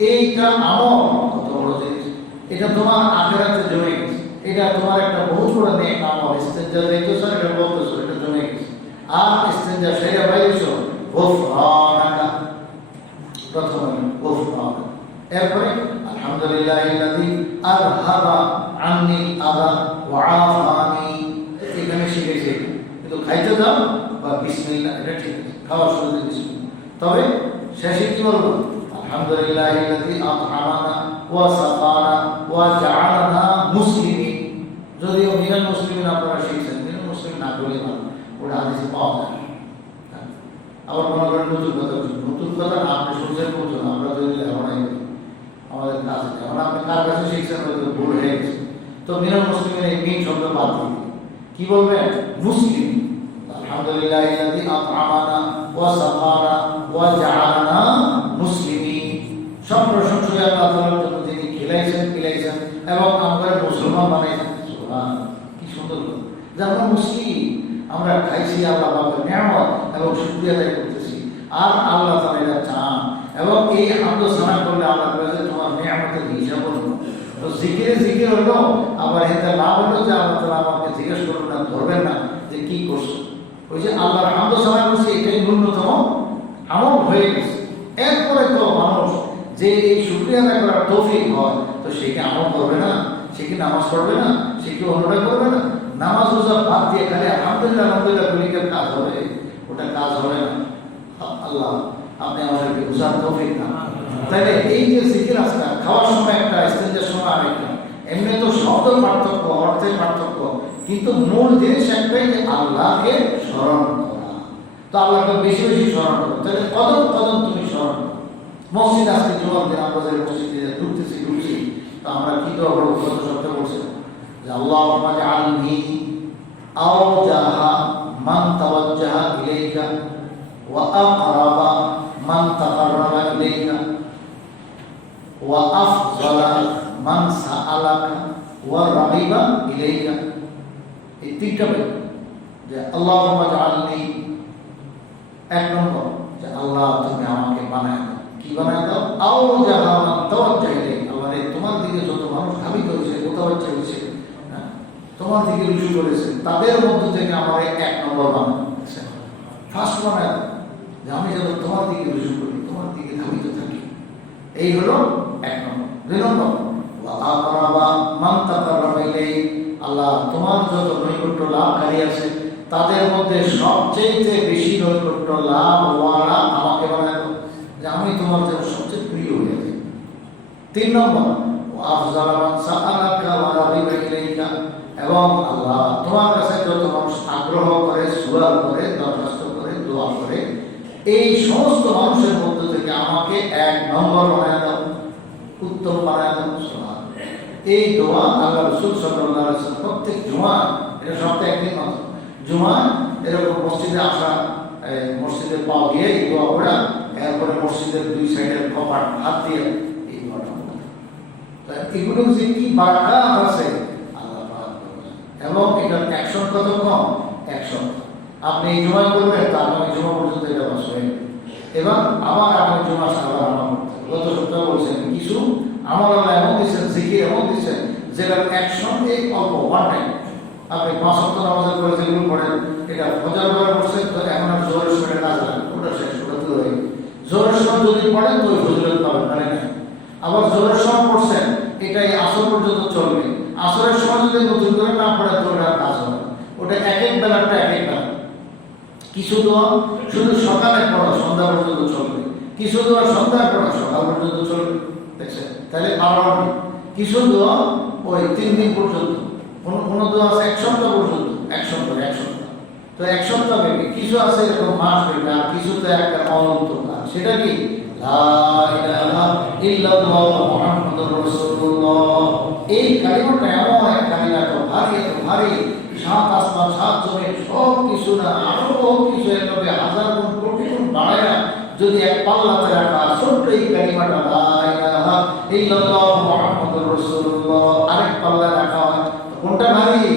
এইটা আমল কত বড় জিনিস। এটা তোমার আখিরাতে জমে গেছে, এটা তোমার একটা বহুত বড় নেক আমল। ইস্তেঞ্জা যাইতেছো, এটা বলতেছো, এটা জমে গেছে। আর ইস্তেঞ্জা সেরে বাইরেছো, গুফরানাকা, প্রথমে গুফরান, এরপরে আলহামদুলিল্লাহিল্লাযী আযহাবা আন্নী আযা ওয়া আফানি। এখানে শিখেছি, কিন্তু খাইতে দাও বা বিসমিল্লাহ, এটা ঠিক আছে, খাওয়ার শুরুতে বিসমিল্লাহ। তবে শেষে কি বলবো? আলহামদুলিল্লাহিল্লাযী আত'আমানা ওয়া সাকানা ওয়া জাআলানা মুসলিমিন। যদিও মিনাল মুসলিমিন আপনারা শিখছেন, মিনাল মুসলিম না বলে ভালো, ওটা হাদিসে পাওয়া যায়। আবার মনে করেন নতুন কথা, নতুন কথা না আপনি শুনছেন বলছেন, আমরা যদি লেখাপড়াই করি আমাদের কাছে, এখন আপনি কার কাছে শিখছেন হয়তো ভুল হয়ে গেছে। তো মিনাল মুসলিমের এই মিন শব্দ বাদ দিন, কি বলবেন? মুসলিম। আলহামদুলিল্লাহিল্লাযী আত'আমানা ওয়া সাকানা ওয়া জাআলানা মুসলিমিন। সব প্রশংসা আল্লাহ তাআলার জন্য, যিনি খেলাইছেন, পিলাইছেন এবং আমাদের মুসলমান বানাইছেন। সুবহানাল্লাহ, কি সুন্দর কথা যে আমরা মুসলিম, আমরা খাইছি আল্লাহ পাকের নিয়ামত এবং শুকরিয়া আদায় করতেছি। আর আল্লাহ তাআলা এটা চান, এবং এই হামদ সানা করলে আল্লাহ কাছে তোমার নিয়ামতের হিসাব হলো। তো জিকিরে জিকির হলো, আবার এতে লাভ হলো যে আল্লাহ তাআলা আমাকে জিজ্ঞেস করবেন না, ধরবেন না যে কি করছো। ওই যে আল্লাহর হামদ সানা করছে, এটাই ন্যূনতম আমল হয়ে গেছে। এরপরে তো মানুষ যে এই শুকরিয়া আদায় করার তৌফিক হয়, তো সে কি আমল করবে না? সে কি নামাজ পড়বে না? সে কি অন্যটা করবে না? নামাজ রোজা বাদ দিয়ে খালি আলহামদুলিল্লাহ আলহামদুলিল্লাহ বলিকে কাজ হবে? ওটা কাজ হবে না। আল্লাহ আপনি আমাদেরকে বুঝার তৌফিক দান। তাইলে এই যে জিকির আছে, খাওয়ার সময় একটা, ইস্তেঞ্জার সময় আরেকটা, এমনি তো শব্দ পার্থক্য, অর্থের পার্থক্য, কিন্তু মূল জিনিস একটাই, যে আল্লাহকে স্মরণ করা। তো আল্লাহকে বেশি বেশি স্মরণ করো, তাহলে কদম কদম তুমি স্মরণ করো। মসজিদ আজকে জুমার দিন আমরা যে মসজিদে ঢুকতেছি, তো আমরা কি দোয়া করবো? কত শব্দ বলছিলাম যে আল্লাহুম্মা জাআলনি আওজাহা মান তাওয়াজ্জাহা ইলাইকা ওয়া আকরাবা মান তাকাররাবা ইলাইকা ওয়া আফযালা মান সাআলাকা ওয়া রাগিবা ইলাইকা। এই তিনটা বলি যে আল্লাহুম্মা জাআলনি, 1 নম্বর যে আল্লাহ তুমি আমাকে বানায় দাও। কি বানায় দাও? আওজাহা মান তাওয়াজ্জাহা ইলাইকা, আল্লাহ তোমার দিকে যত মানুষ ধাবিত হয়েছে, মোতাবাজ্জিহ হয়েছে, তোমার দিকে রুজু করেছে, তাদের মধ্য থেকে আমার 1 নম্বর বানায়, ফার্স্ট বানায় যে আমি যেন তোমার দিকে রুজু করি, তোমার দিকে ধাবিত থাকি। এই হলো 1 নম্বর। 2 নম্বর ওয়া আকরাবা মান তাকাররাবা ইলাই, আল্লাহ তোমার যত নৈকট্য লাভকারী আছে তাদের মধ্যে সবচেয়ে বেশি নৈকট্য লাভ ওয়ালা আমাকে বানায় দাও, যে আমি তোমার যেন সবচেয়ে প্রিয় হয়ে যাই। 3 নম্বর ওয়া আফযালা মান সাআলাকা ওয়া রাগিবা ইলাইকা, এবং আল্লাহ তোমার কাছে যত মানুষ আগ্রহ করে, সুয়াল করে, দরখাস্ত করে, দোয়া করে, এই সমস্ত মানুষের মধ্য থেকে আমাকে 1 নম্বর বানায় দাও, উত্তম বানায় দাও। এই দোয়া আল্লাহ রাসূল সাল্লাল্লাহু আলাইহি ওয়াসাল্লাম প্রত্যেক জুমা, এটা সপ্তাহে একদিন মাত্র জুমা, এরকম মসজিদে আসা, মসজিদে পা দিয়ে এই দোয়া পড়া, এরপরে মসজিদের 2 সাইডে কপাট হাত দিয়ে এই দোয়াটা বলতে হবে। এগুলো যে কি বারাকাত আছে আল্লাহ পাক বলেন। এবং এটার অ্যাকশন কত কম, 100। আপনি এই জুমায় করবেন, তার আগামী জুমা পর্যন্ত এটা বসবেন, এবং আবার আগামী জুমা সারা আমল করতে হবে। গত সপ্তাহে বলছেন কিছু আমল আল্লাহ এমন দিচ্ছেন, জিকির এমন দিচ্ছেন যেটার অ্যাকশন এই অল্প ওয়ান টাইম। আপনি 5 ওয়াক্ত নামাজের পরে যেগুলো পড়েন, এটা ফজর পরে পড়ছেন তো এখন আর জোরের সময় কাজ লাগে, ওটা শেষ ওটা তো হয়ে গেছে। জোরের সময় যদি পড়েন তো ওই ফজিলত পাবেন, মানে না। আবার জোরের সময় পড়ছেন, এটাই আসর পর্যন্ত চলবে। আসরের সময় যদি নতুন করে না পড়ে তো ওটা কাজ হবে, ওটা এক এক বেলাটা এক এক বেলা। কিছু দোয়া শুধু সকালে পড়া সন্ধ্যা পর্যন্ত চলবে, কিছু দোয়া সন্ধ্যায় পড়া সকাল পর্যন্ত চলবে, দেখছেন? তাহলে আবার কিছু দোয়া ওই 3 দিন পর্যন্ত, কোনো দোয়া আছে 1 সপ্তাহ পর্যন্ত, 1 সপ্তাহ তো 1 সপ্তাহ ব্যাপী। কিছু আছে এরকম মাস ব্যাপী, আর কিছু তো একটা অনন্ত কাজ। সেটা কি লা ইলাহা ইল্লাল্লাহ মুহাম্মাদুর রাসূলুল্লাহ। এই কালিমাটা এমন এক কালিমা, তো ভারী 7 আসমান 7 জমিন সব কিছু না, আরো কিছু এভাবে হাজার গুণ কোটি গুণ বাড়ায় যদি এক পাল্লাতে রাখা ছোট্ট এই কালিমাটা লা ইলাহা ইল্লাল্লাহ মুহাম্মাদুর রাসূলুল্লাহ আরেক পাল্লায় রাখা হয়, কোনটা ভারী?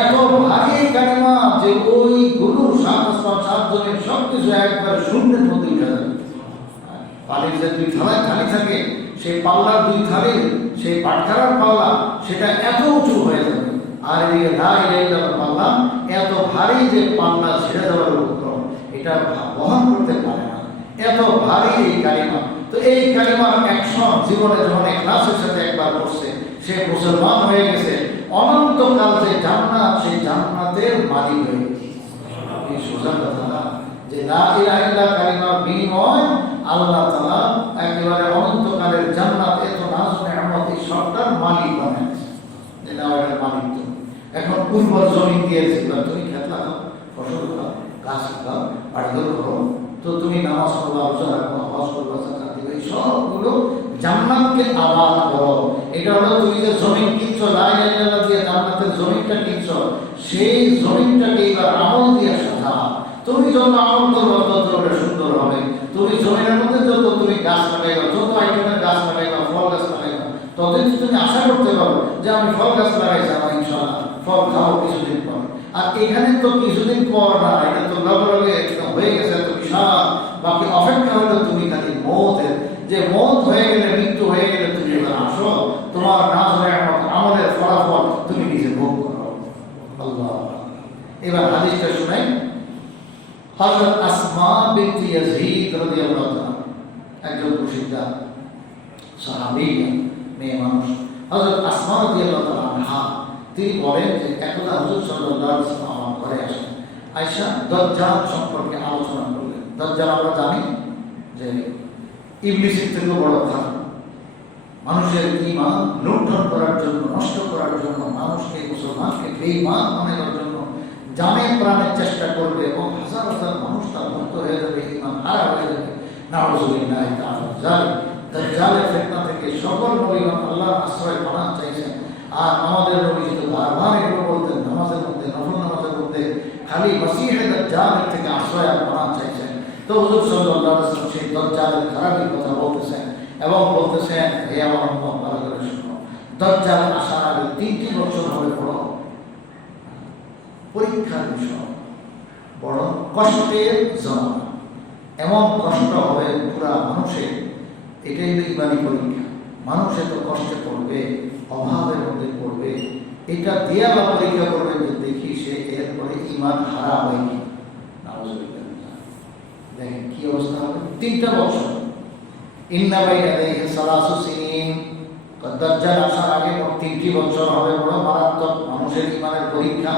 এত ভারী কালিমা যে ওই গুরু 7 আসমান 7 জমিন সব কিছু একবার শূন্যের মধ্যে উঠে যাবে। পানির যে 2 থালায় থালি থাকে, সেই পাল্লার 2 থালির সেই পাটখারার পাল্লা সেটা এত উঁচু হয়ে যাবে। আর এদিকে লা ইলাহা ইল্লাল্লাহ পাল্লা এত ভারী যে পাল্লা ছেড়ে দেওয়ার উপক্রম, এটা বহন করতে পারে না, এত ভারী এই কালিমা। তো এই কালিমার অ্যাকশন জীবনে যখন ইখলাসের সাথে একবার করছে, সে মুসলমান হয়ে গেছে, অনন্তকাল যে জান্নাত, সেই জান্নাতের মালিক হয়ে গেছে। এই সোজা কথা না যে লা ইলাহা ইল্লাল্লাহ কালিমার বিনিময় আল্লাহ তাআলা একেবারে অনন্তকালের জান্নাত, এত নাজ নেয়ামত, এই সবটার মালিক বানাইছে। এটা ওটার মালিক তো। এখন উর্বর জমি দিয়েছে, তুমি খেত লাগাও, ফসল লাগাও, গাছ লাগাও, বাড়িঘর করো, তো তুমি নামাজ পড়বা, রোজা রাখবা, হজ করবা, যাকাত দিবা, এই সবগুলো জান্নাতকে আবাদ করো। এটা হলো তুমি যে জমিন কিনছো, লা ইলাহা ইল্লাল্লাহ দিয়ে জান্নাতের জমিনটা কিনছো, সেই জমিনটাকে এবার আমল দিয়ে সাজা। তুমি যত আমল করবে তত ওটা সুন্দর হবে। তুমি জমিনের মধ্যে যত তুমি গাছ লাগাইবা, যত আইটেমের গাছ লাগাইবা, ফল গাছ লাগাইবা, ততদিন তুমি আশা করতে পারো যে আমি ফল গাছ লাগাইছি, আমার ইনশাআল্লাহ ফল খাবো কিছুদিন পর। আর এখানে তো কিছুদিন পর না, এটা তো লগে হয়ে গেছে, তো বিশাল বাকি অপেক্ষা হলো তুমি খালি মৌতের, যে মৌত হয়ে গেলে, মৃত্যু হয়ে গেলে তুমি এবার আসো, তোমার নাজ আমলের ফলাফল তুমি নিজে ভোগ করো। আল্লাহ। এবার হাদিসটা শুনাই। হযরত আসমা বিনতে ইয়াজিদ রাদিয়াল্লাহু তাআলা, একজন প্রসিদ্ধ সাহাবীয়া, মেয়ে মানুষ, হযরত আসমা রাদিয়াল্লাহু তাআলা আনহা, তিনি বলেন যে একদা হুজুর সাল্লাল্লাহু আলাইহি ওয়াসাল্লাম আমার ঘরে আসেন, আয়েশা দাজ্জাল সম্পর্কে আলোচনা করলেন। দাজ্জাল আমরা জানি যে ইবলিসের থেকে বড় খারাপ, মানুষের ঈমান লুণ্ঠন করার জন্য, নষ্ট করার জন্য, মানুষকে মুসলমানকে বেঈমান বানানোর জন্য জানে প্রাণের চেষ্টা করবে, এবং হাজার হাজার মানুষ তার মুক্ত হয়ে যাবে, ঈমান হারা হয়ে যাবে। নাউযুবিল্লাহ তাআলা দাজ্জালের ফিতনা থেকে সকল নবীগণ আল্লাহর আশ্রয় পানা চাইছেন। আর আমাদের নবী তো বারবার এগুলো বলতেন, নামাজের মধ্যে, নফল নামাজের মধ্যে খালি মাসিহে দাজ্জালের থেকে আশ্রয় আর পানা চাইছেন। তো হুজুর সাল্লাল্লাহু আলাইহি ওয়াসাল্লাম সেই দাজ্জালের খারাপই কথা বলতেছেন, এবং বলতেছেন, হে আমার উম্মত ভালো করে শুনো, দাজ্জাল আসার আগে 3টি বছর হবে বড় পরীক্ষার বিষয়, বড় কষ্টের জমা। এমন কষ্ট হবে পুরা মানুষের, এটাই তো ইমানি পরীক্ষা। মানুষ এত কষ্টে পড়বে, অভাবের মধ্যে পড়বে, এটা দিয়ে আল্লাহ পরীক্ষা করবে যে দেখি সে এরপরে ইমান হারা হয় কি। দেখেন কি অবস্থা হবে। 3টা বছর, ইন্না বাইনা ইয়াদাইহি সালাসু সিনিন, দাজ্জাল আসার আগে 3টি বছর হবে বড় মারাত্মক মানুষের ইমানের পরীক্ষা।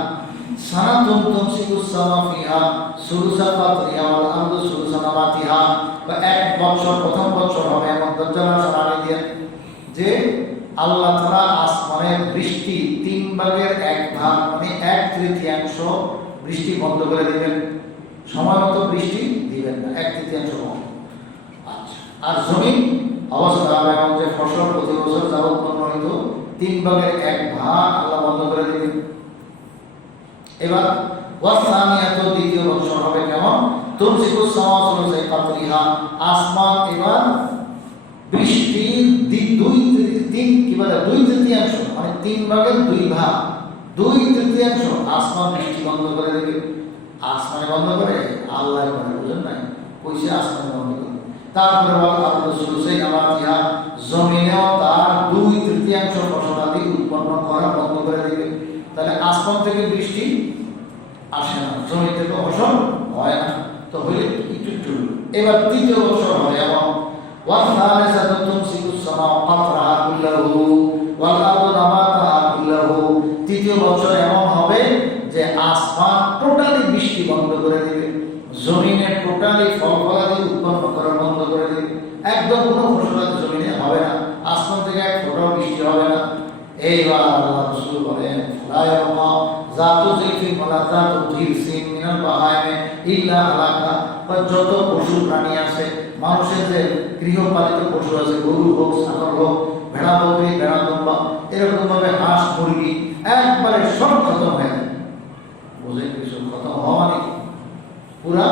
সানাতুন তুমসিকুস সামা ফিহা সুলুসা ফাতরিহা ওয়াল আরদু সুলুসা নাবাতিহা, বা 1 বছর, প্রথম বছর হবে এমন দাজ্জাল আসার আগে দিয়ে যে আল্লাহ তাআলা আসমানের বৃষ্টি 3 ভাগের 1 ভাগ, মানে 1/3 বৃষ্টি বন্ধ করে দিবেন, সময় মতো বৃষ্টি দিবেন না, 1/3 বন্ধ। আচ্ছা, আর জমিন অবস্থা হবে এমন যে ফসল প্রতি বছর যা উৎপন্ন হইত 3 ভাগের 1 ভাগ আল্লাহ বন্ধ করে দিবেন। এবার ওয়াসানিয়াত, দ্বিতীয় বছর হবে কেমন, তুমসিকুস সামা সুলুসা ফাতরিহা, আসমান এবার বৃষ্টির দুই তৃতীয়াংশ মানে 3/2 দুই তৃতীয়াংশ আসমান বৃষ্টি বন্ধ করে দেবে। আসমানে বন্ধ করে আল্লাহ করে, বুঝেন নাই? কইছে আসমানে বন্ধ করে। তারপরে জমিনেও তার 2/3 ফসলাদি উৎপন্ন করা বন্ধ করে দেবে। তাহলে আসমান থেকে বৃষ্টি আসে না, জমি থেকে ফসল হয় না। তো হইলে একটু এবার 3য় বছর হয় এবং তৃতীয় বছর এমন হবে যে আসমান টোটালি বৃষ্টি বন্ধ করে দেবে, জমিনে টোটালি ফল ফলাদি উৎপন্ন করা বন্ধ করে দেবে। একদম কোনো ফসলাদি জমিনে হবে না, আসমান থেকে এক ফোঁটাও বৃষ্টি হবে না। এইবার আল্লাহ রাসূল বলেন যত পশু প্রাণী আছে, মানুষের যে গৃহপালিত পশু আছে, গরু হোক, ছাগল হোক, ভেড়া বকরি, ভেড়া দুম্বা, এরকম ভাবে হাঁস মুরগি একবারে সব খতম হয়ে যায়। বুঝে কিছু খতম হওয়া মানে পুরা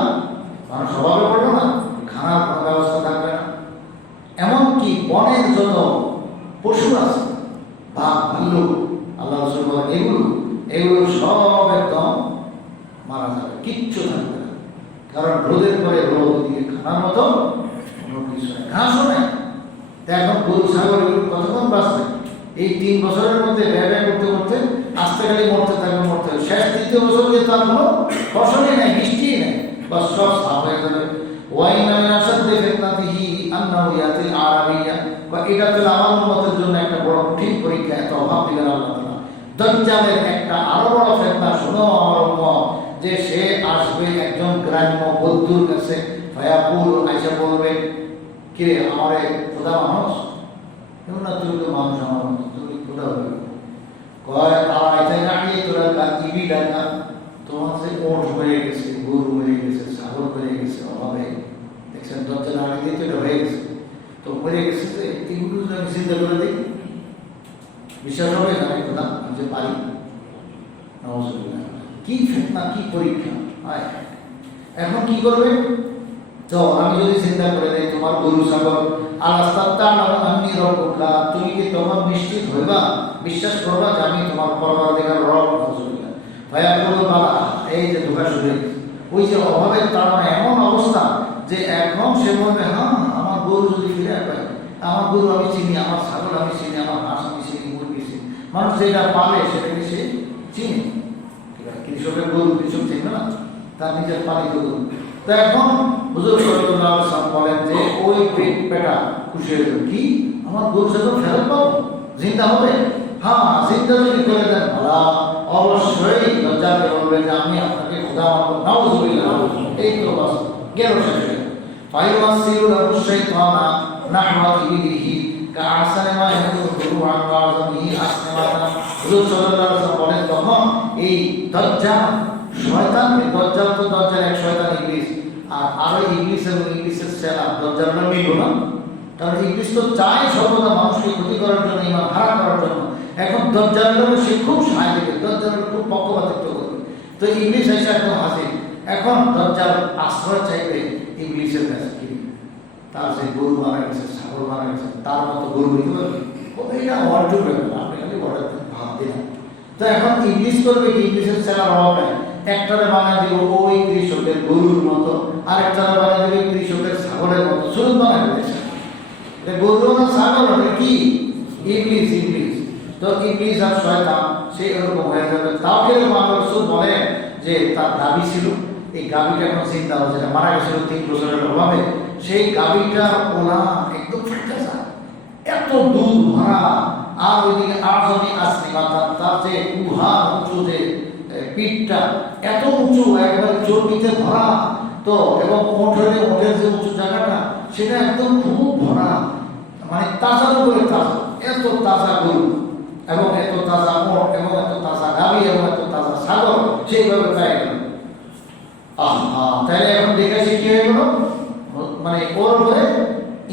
মানুষ স্বভাবে পড়লো না, খানার কোনো ব্যবস্থা থাকবে না। এমনকি বনের যত পশু আছে, বাঘ, ভাল্লুক, আল্লাহ রাসূল বলেন এগুলো সব একদম মারা যাবে, কিচ্ছু থাকবে না। কারণ রোদের পরে রোদ, দিকে খানার মতো কোনো কিছু নেই, ঘাসও নেই। এখন গরু ছাগল এগুলো কতক্ষণ বাঁচবে? এই 3 বছরের মধ্যে ব্যয় করতে করতে আস্তে খালি মরতে থাকবে। শেষ 3য় বছর যে তার কোনো ফসলই নেই, বৃষ্টিই নেই, বা সব সাফ হয়ে যাবে। এটা তো আমার মতের জন্য একটা বড় কঠিন পরীক্ষা, এত অভাব দিলেন আল্লাহ তাআলা। দাজ্জালের একটা আরো বড় ফিতনা শুনো আমার উম্মত, যে সে আসবে একজন গ্রাম্য বৌদ্ধর কাছে, ফায়াকুল আইসা বলবে, কে আমারে খোদা মানুষ? কেন না, তুমি তো মানুষ আমার মতো, তুমি খোদা হবে? কয় আইতে গাড়িয়ে তোরা ইবি ডাকা, তোমার যে ওঠ হয়ে গেছে, গরু হয়ে গেছে, ছাগল হয়ে গেছে, অভাবে দেখছেন দজ্জাল আগে দিয়ে তো হয়ে গেছে, তো হয়ে গেছে যে এগুলো যদি আমি চিন্তা করে দিই, বিশ্বাস হবে না আমি খোদা, আমি যে পারি? কি ফিতনা, কি পরীক্ষা! এখন কি করবে? তো আমি যদি চিন্তা করে দেই তোমার গরু ছাগল তুমি কি তোমার নিশ্চিত হইবা, বিশ্বাস করবা যে আমি তোমার পরওয়ারদিগার রব? ভাইয়া বলল বাবা, এই যে ধোকা শুরু, ওই যে অভাবের কারণে এমন অবস্থা যে এখন সে বলবে, হ্যাঁ আমার গরু যদি ফিরে পায়, আমার গরু আমি চিনি, আমার ছাগল আমি চিনি, আমার হাঁস আমি চিনি, মুরগি চিনি। মানুষ যেটা পালে সেটাকে সে চিনি। কৃষকের গরু কৃষক চিনবে না, তার নিজের পালিত গরু। তো এখন হুজুর সাল্লাল্লাহু আলাইহি ওয়াসাল্লাম বলেন যে ওই পেটা খুশি হয়ে যাবে, কি আমার গরু ছাগল ফেরত পাবো, জিন্দা হবে? হ্যাঁ, জিন্দা যদি করে দেন ভালো, অবশ্যই দাজ্জালকে বলবে যে আমি আপনাকে খোদা মানব। নাউযুবিল্লাহ। এই তো বাস গেল শেষ হয়ে গেল। ফায়ুসিলু লাহু শাইতানা নাহওয়া ইবিহি কাআসানা মা ইয়াকুরু আন ওয়াজামিহি আসনামাতা। হুজুর সাল্লাল্লাহু আলাইহি ওয়াসাল্লাম বলেন তখন এই দাজ্জাল শয়তান, দাজ্জাল তো দাজ্জাল এক শয়তান ইবলিস, আর ইবলিস এবং ইবলিসের সেনা দাজ্জালটা মিলল না। কারণ ইবলিস তো চায় সর্বদা মানুষকে ক্ষতি করার জন্য, ঈমান হারা করার জন্য। এখন দাজ্জালও সে খুব সাহায্য করবে, দাজ্জাল খুব পক্ষপাতিত্ব করবে। তো ইবলিস এসে একদম হাজির। এখন দাজ্জাল আশ্রয় চাইবে ইবলিসের কাছে, কি তার যে গরু মারা গেছে, ছাগল মারা গেছে, তার মতো গরু হইতে পারবে? এটা অর্জন ব্যাপার, আপনি খালি অর্ডার ভাব দিলেন। তো এখন ইবলিস করবে কি, ইবলিসের সেনার অভাব নেই, একটারে বানিয়ে দিব ওই কৃষকের গরুর মতো, আরেকটারে বানিয়ে দিব কৃষকের ছাগলের মতো, শুরু বানিয়ে দিয়েছে। গরু না ছাগল হবে কি? ইবলিস। তো ইবলিস আর শয়তান সে এরকম হয়ে যাবে। তাও কিন্তু আল্লাহ রাসূল বলেন যে তার গাভী ছিল, এই গাভীটা এখন চিন্তা হচ্ছে, মারা গেছিল 3 বছরের অভাবে, সেই গাভীটা ওলা একদম ফাটা যায়, এত দুধ ভরা, আর ওইদিকে আজমি আসনি মাথা, তার যে উহা উঁচু যে পিঠটা এত উঁচু, একবারে চর্বিতে ভরা। তো এবং ওঠের যে উঁচু জায়গাটা সেটা একদম খুব ভরা, মানে তাজার উপরে তাজা, এত তাজা গরু এবং এত তাজা ওট এবং এত তাজা গাভী এবং এত তাজা ছাগল সেইভাবে পেয়ে গেল। তাহলে এখন দেখেছি কি হয়ে গেল, মানে ওর উপরে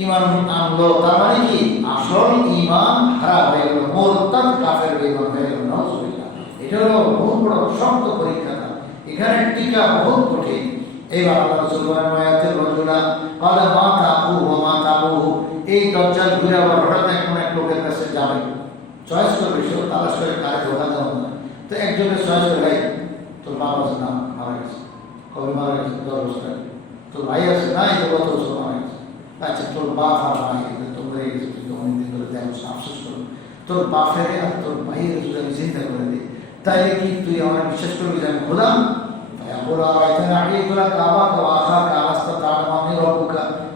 ঈমান আনলো, তার মানে কি আসল ঈমান হারা হয়ে গেল, মুরতাদ কাফের ঈমান হয়ে গেল। নাউযুবিল্লাহ। এটা হলো বহুত বড় শক্ত পরীক্ষা, এখানে টিকা বহুত কঠিন। এইবার আল্লাহ রাসূল বলেন আয়াতের রজুলা ক্বালা মা তাবু ওয়া মা তাবু, এই দরজা ঘুরে আবার হঠাৎ কোনো এক লোকের কাছে যাবে, চয়েস করবে, সে তালাশ করে কারে ধোকা দেওয়া না। তো একজনের চয়েস করে, ভাই তোর বাপ আছে না, মারা গেছে, কবে মারা গেছে, 10 বছর আগে। তোর ভাই আছে না, এই তো গত বছর মারা গেছে। আচ্ছা তোর বাপ আর ভাই তো মরে গেছে, কিন্তু অনেকদিন ধরে দেখো, আফসোস করো, তোর বাপের আর তোর ভাইয়ের যদি আমি চিন্তা করে দিই, তাইলে কি তুই আমার বিশ্বাস করবি যে আমি খোদা?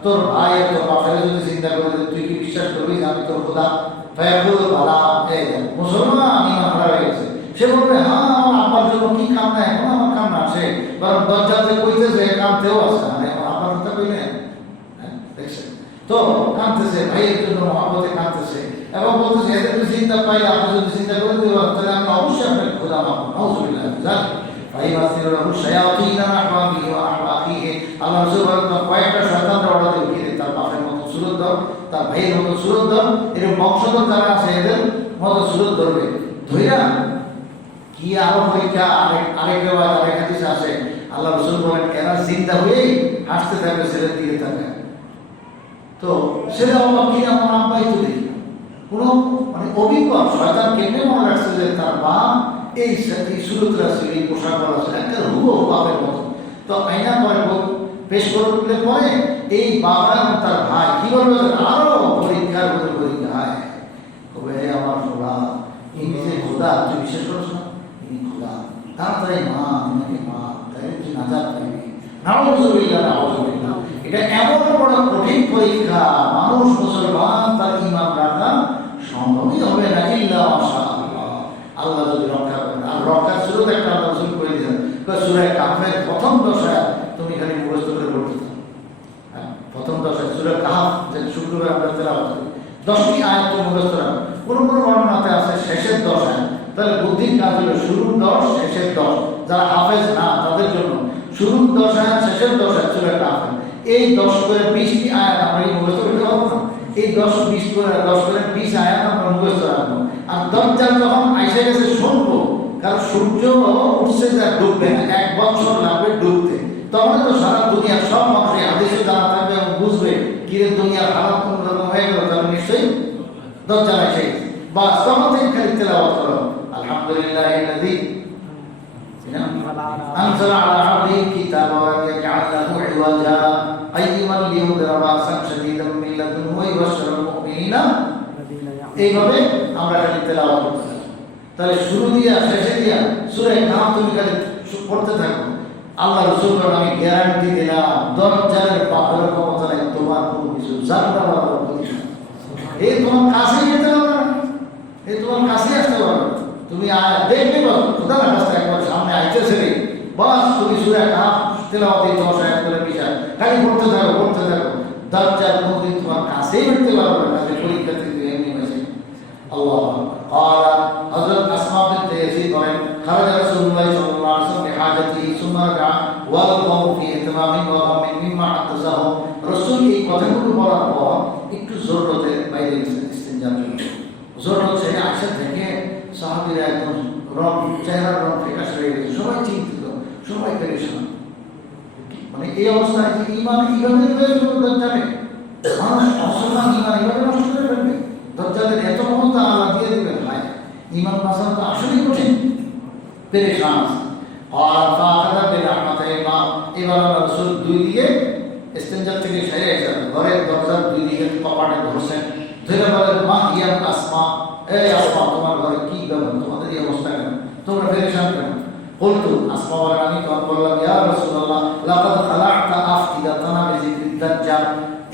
তোর ভাই আর তোর বাপের যদি চিন্তা করে দিই, তুই কি বিশ্বাস করবি যে আমি তোর খোদা? মুসলমান ইমান খারাপ হয়ে গেছে। সে বলবে, হ্যাঁ আমার আব্বার জন্য কি কাম না, এখন আমার কাম না, সে বরং দরজাতে কইতেছে, কামতেও আছে, মানে আমার আব্বার কথা কইলেন, দেখছেন তো কাঁদতেছে, ভাইয়ের জন্য মহব্বতে কাঁদতেছে এবং বলতেছে, এদের চিন্তা পাইলে আপনি যদি চিন্তা করে দিবেন, তাহলে আমি অবশ্যই আপনাকে খোদা মানব। নাউযুবিল্লাহ জানি আল্লাহ রাসূল কয়েকটা শয়তানরা অর্ডার দিয়ে তার বাপের মতো সুরত দাও, তার ভাইয়ের মতো সুরত দাও, এরকম বংশধর যারা আছে এদের মতো সুরত ধরবে। ধইরা কি আরো পরীক্ষা, আরেক রেওয়াজ, আরেক হাদিস আছে, আল্লাহ রাসূল বলেন এরা জিন্দা হয়েই হাসতে থাকবে, ছেলের দিকে তাকায়। তো ছেলে অবাক, কি আমার আব্বাই তো দেখি কোনো মানে অভিজ্ঞ শয়তান কেমনে মনে রাখছে যে তার বাপ এই সুরতরা ছিল, এই পোশাক পরা ছিল, একটা হুবহু বাপের মতো। তো আইনা পরে পেশ করলে পরে এই বাবা এবং তার ভাই কি বলবে, আরো পরীক্ষার মধ্যে পরীক্ষা হয়, তবে আমার খোদা, ইনি যে খোদা, তুই বিশ্বাস করছ না, ইনি খোদা, তাড়াতাড়ি মা, ইনাকে মা, তাই তুই নাজাত পাইবি। নাউযুবিল্লাহ, নাউযুবিল্লাহ। এটা এমন বড় কঠিন পরীক্ষা, মানুষ মুসলমান তার ঈমান রাখা সম্ভবই হবে না, ইল্লা মাশাআল্লাহ, আল্লাহ যদি রক্ষা করেন। আর রক্ষার সুরত একটা আল্লাহ রাসূল করে দিয়েছেন, সূরা কাহফের প্রথম 10 আয়াত তুমি খালি মুখস্থ করে পড়তে থাকো। প্রথম 10 আয়াত সূরা কাহফ, যে শুক্রবার আমরা তেলাওয়াত করি, 10টি আয়াত তুমি মুখস্থ রাখো। কোন কোন বর্ণনাতে আছে শেষের 10 আয়াত, তাহলে বুদ্ধির কাজ হলো শুরুর 10 শেষের 10, যারা হাফেজ না তাদের জন্য শুরুর 10 আয়াত শেষের 10 আয়াত সূরা কাহফ। এই 10 করে 20টি আয়াত আমরা মুখস্থ করতে পারবো না, এই 10 করে 20 আয়াত আমরা মুখস্থ রাখবো। আর দজ্জাল যখন আইসা গেছে শুনবো, কারণ সূর্য উঠছে যা ডুববে না, 1 বছর লাগবে ডুবতে, তখন তো সারা দুনিয়ার সব মানুষ এই হাদিসে জানা থাকবে এবং বুঝবে কিরে দুনিয়ার হালাত কোন রকম হয়ে গেল, তাহলে নিশ্চয়ই দজ্জাল এসে গেছে। বাস তখন থেকে খালি তেলাওয়াত করো, আলহামদুলিল্লাহিল্লাযী أنزل على عبده الكتاب ولم يجعل له عوجا قيما لينذر بأسا شديدا من لدنه ويبشر المؤمنين। এইভাবে আমরা খালি তেলাওয়াত করতে থাকি। তাহলে শুরু দিয়া শেষে দিয়া সূরা কাহফ তুমি খালি পড়তে থাকো। আল্লাহ রাসূল বলেন, আমি গ্যারান্টি দিলাম দজ্জালের বাপের ক্ষমতা নাই, তোমার কোনো কিছু জানতে পারবে না, এই তোমার কাছে যেতে পারবে না, এই তোমার কাছে আসতে পারবে না। তুমি দেখবে খোদার কাছে একবার সামনে আইতেছে রে, বাস তুমি সূরা কাহফ তেলাওয়াতে 10 আয়াত করে বিচার খালি পড়তে থাকো, পড়তে থাকো, দজ্জাল কোনদিন তোমার কাছেই উঠতে পারবে না। তাহলে পরীক্ষা থেকে এমনি হয়েছে। আল্লাহ قال حضرت اسماء بنت يزيد বলেন, خرج رسول الله صلى الله عليه وسلم بحاجته ثم رجع والقوم في اهتمام وغم مما حدثه। রাসূল এই কথাগুলো বলার পর একটু জরুরতে বাইরে গেছেন ইস্তিনজার জন্য। জরুরত ছেড়ে আসা থেকে সাহাবীরা একদম চেহারার রং ফিকাশ হয়ে গেছে, সবাই চিন্তিত, সবাই পেরেশান। মানে এই অবস্থায় যে ঈমান কিভাবে হয়ে যাবে দজ্জালে, মানুষ মুসলমান ঈমান এইভাবে নষ্ট করে ফেলবে, দজ্জালের এত ক্ষমতা আল্লাহ দিয়ে দেবেন, ভাই ঈমান বাঁচানো তো আসলেই কঠিন, পেরেশান। আর ফাখাদা বিরহমাতিহি, এবার রাসূল 2 দিকে ইস্তিনজার থেকে সেরে এসেছেন, ঘরের দরজার 2 দিকে কপাটে ধরছেন, ধরে বলেন, মা ইয়া আসমা, এই আসমা তোমার ঘরে কি ব্যাপার, তোমাদের এই অবস্থা কেন, তোমরা পেরেশান কেন? বলতো আসমা বলেন, আমি তখন বললাম, ইয়া রাসূলুল্লাহ লাকাদ খালা'তা আফইদাতানা বিযিকরিদ দাজ্জাল,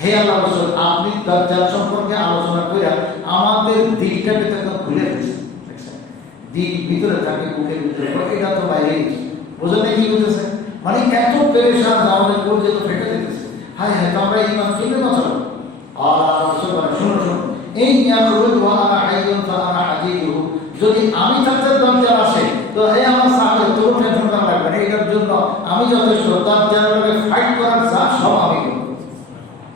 হে আল্লাহ রাসূল আপনি দাজ্জাল সম্পর্কে আলোচনা কইরা আমাদের দিকটা একদম খুলে দিয়েছেন। দিক ভিতরে থাকে, মুখের ভিতরে, এটা তো বাইরে গেছে, বুঝলেন কি বুঝেছে? মানে এত পেরেশান, আমাদের করতে তো ফেটে দিতেছে, হায় হায়, তো আমরা ঈমান কিভাবে বাঁচাবো? আল্লাহ রাসূল বলেন, শুনো শুনো, এই ইয়াখরুজ ওয়া আনা হাইয়ুন ফাআনা হাদিদুহু, যদি আমি থাকতে দজ্জাল আসে তো এই আমার সাথে তো টেনশন করা লাগবে না, এটার জন্য আমি যথেষ্ট, দজ্জালের ফাইট করার যা সব আমি করব,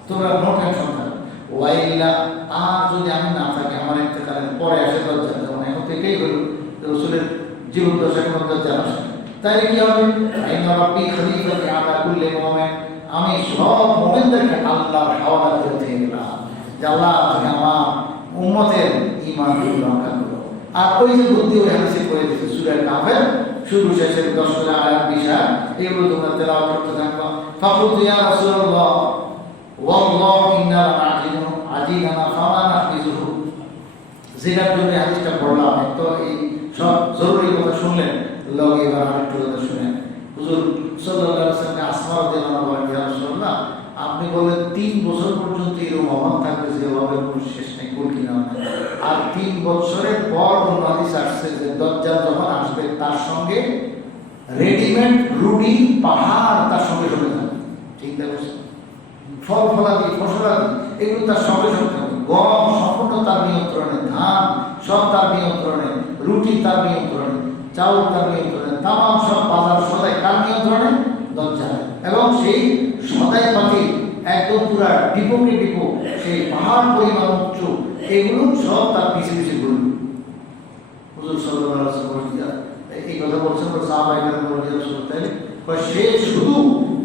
তোমরা নো টেনশন করো। ওয়াইল্লা, আর যদি আমি না থাকি, আমার ইন্তেকালের পরে আসে দজ্জাল, যেমন এখন থেকেই হলো রাসূলের জীবন দশার মধ্যে দজ্জাল আসে, তাই কি হবে? আইনা রাব্বি খলিফাতি আলা কুল্লি মুমিন, আমি সব মুমিনদেরকে আল্লাহর হাওয়ালা করে দিয়ে গেলাম, যে আল্লাহ তুমি আমার উম্মতের ঈমান রক্ষা করো। আর ওই যে বুদ্ধি ওই হাদিসে করে দিয়েছে সূরা কাহফের শুরু শেষের 10 আয়াত 20 আয়াত এগুলো তোমরা তেলাওয়াত করতে থাকবা। ফাকুলতু ইয়া রাসূলুল্লাহ ওয়াল্লাহি ইন্না লাআজিলু আজিলানা ফামা নাহফিজুহু। যেটার জন্য হাদিসটা পড়লাম, তো এই সব জরুরি কথা শুনলেন, লগে এবার আরেকটু কথা শুনেন। হুজুর সাল্লাল্লাহু আলাইহি ওয়াসাল্লাম আসমা রাদিয়াল্লাহু আনহা বলেন, ইয়া রাসূলুল্লাহ আপনি বললেন 3 বছর পর্যন্ত এরকম অভাব থাকবে যে অভাবের কোনো শেষ নেই, কুল কিনা। আর 3 বছরের পর অন্য হাদিস আসছে যে দাজ্জাল যখন আসবে তার সঙ্গে রেডিমেড রুটি পাহাড় তার সঙ্গে সঙ্গে থাকবে। ঠিক আছে, ফল ফলাদি ফসলাদি এগুলো তার সঙ্গে সঙ্গে থাকবে। গম সম্পূর্ণ তার নিয়ন্ত্রণে, ধান সব তার নিয়ন্ত্রণে, রুটি তার নিয়ন্ত্রণে, চাউল তার নিয়ন্ত্রণে, তামাম সব বাজার সদাই কার নিয়ন্ত্রণে? দাজ্জাল। এবং সেই সদাই পাতি একদম পুরা ডিপোকে ডিপো, সেই পাহাড় পরিমাণ উচ্চ, এগুলো সব তার পিছিয়ে পিছিয়ে ঘুরবে। হুজুর সাল্লাল্লাহু আলাইহি ওয়াসাল্লাম এই কথা বলছেন, সাহাবায়ে বলছেন সে শুধু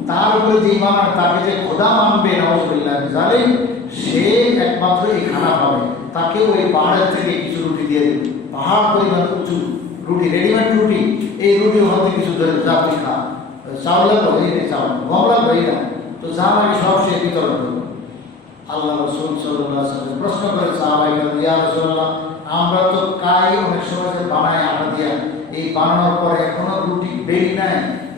তার উপরে যে ঈমান আর তাকে যে খোদা মানবে নাউযুবিল্লাহ জালিম, সে একমাত্র এই খানা পাবে। তাকে ওই পাহাড়ের থেকে কিছু রুটি দিয়ে দেবে, পাহাড় পরিমাণ উঁচু রুটি, রেডিমেড রুটি। এই রুটি হতে কিছু ধরে যাত্রী খা, চাউলের বই নেই, চাউল গমলার বই না, তো যা লাগে সব সে বিতরণ করবে। আল্লাহ রাসূল সাল্লাল্লাহু আলাইহি ওয়াসাল্লাম প্রশ্ন করে সাহাবায়ে কেরাম, ইয়া রাসূলুল্লাহ আমরা তো কাই অনেক সময় যে বানায় আটা দিয়া, এই বানানোর পরে এখনো রুটি বেরি নাই,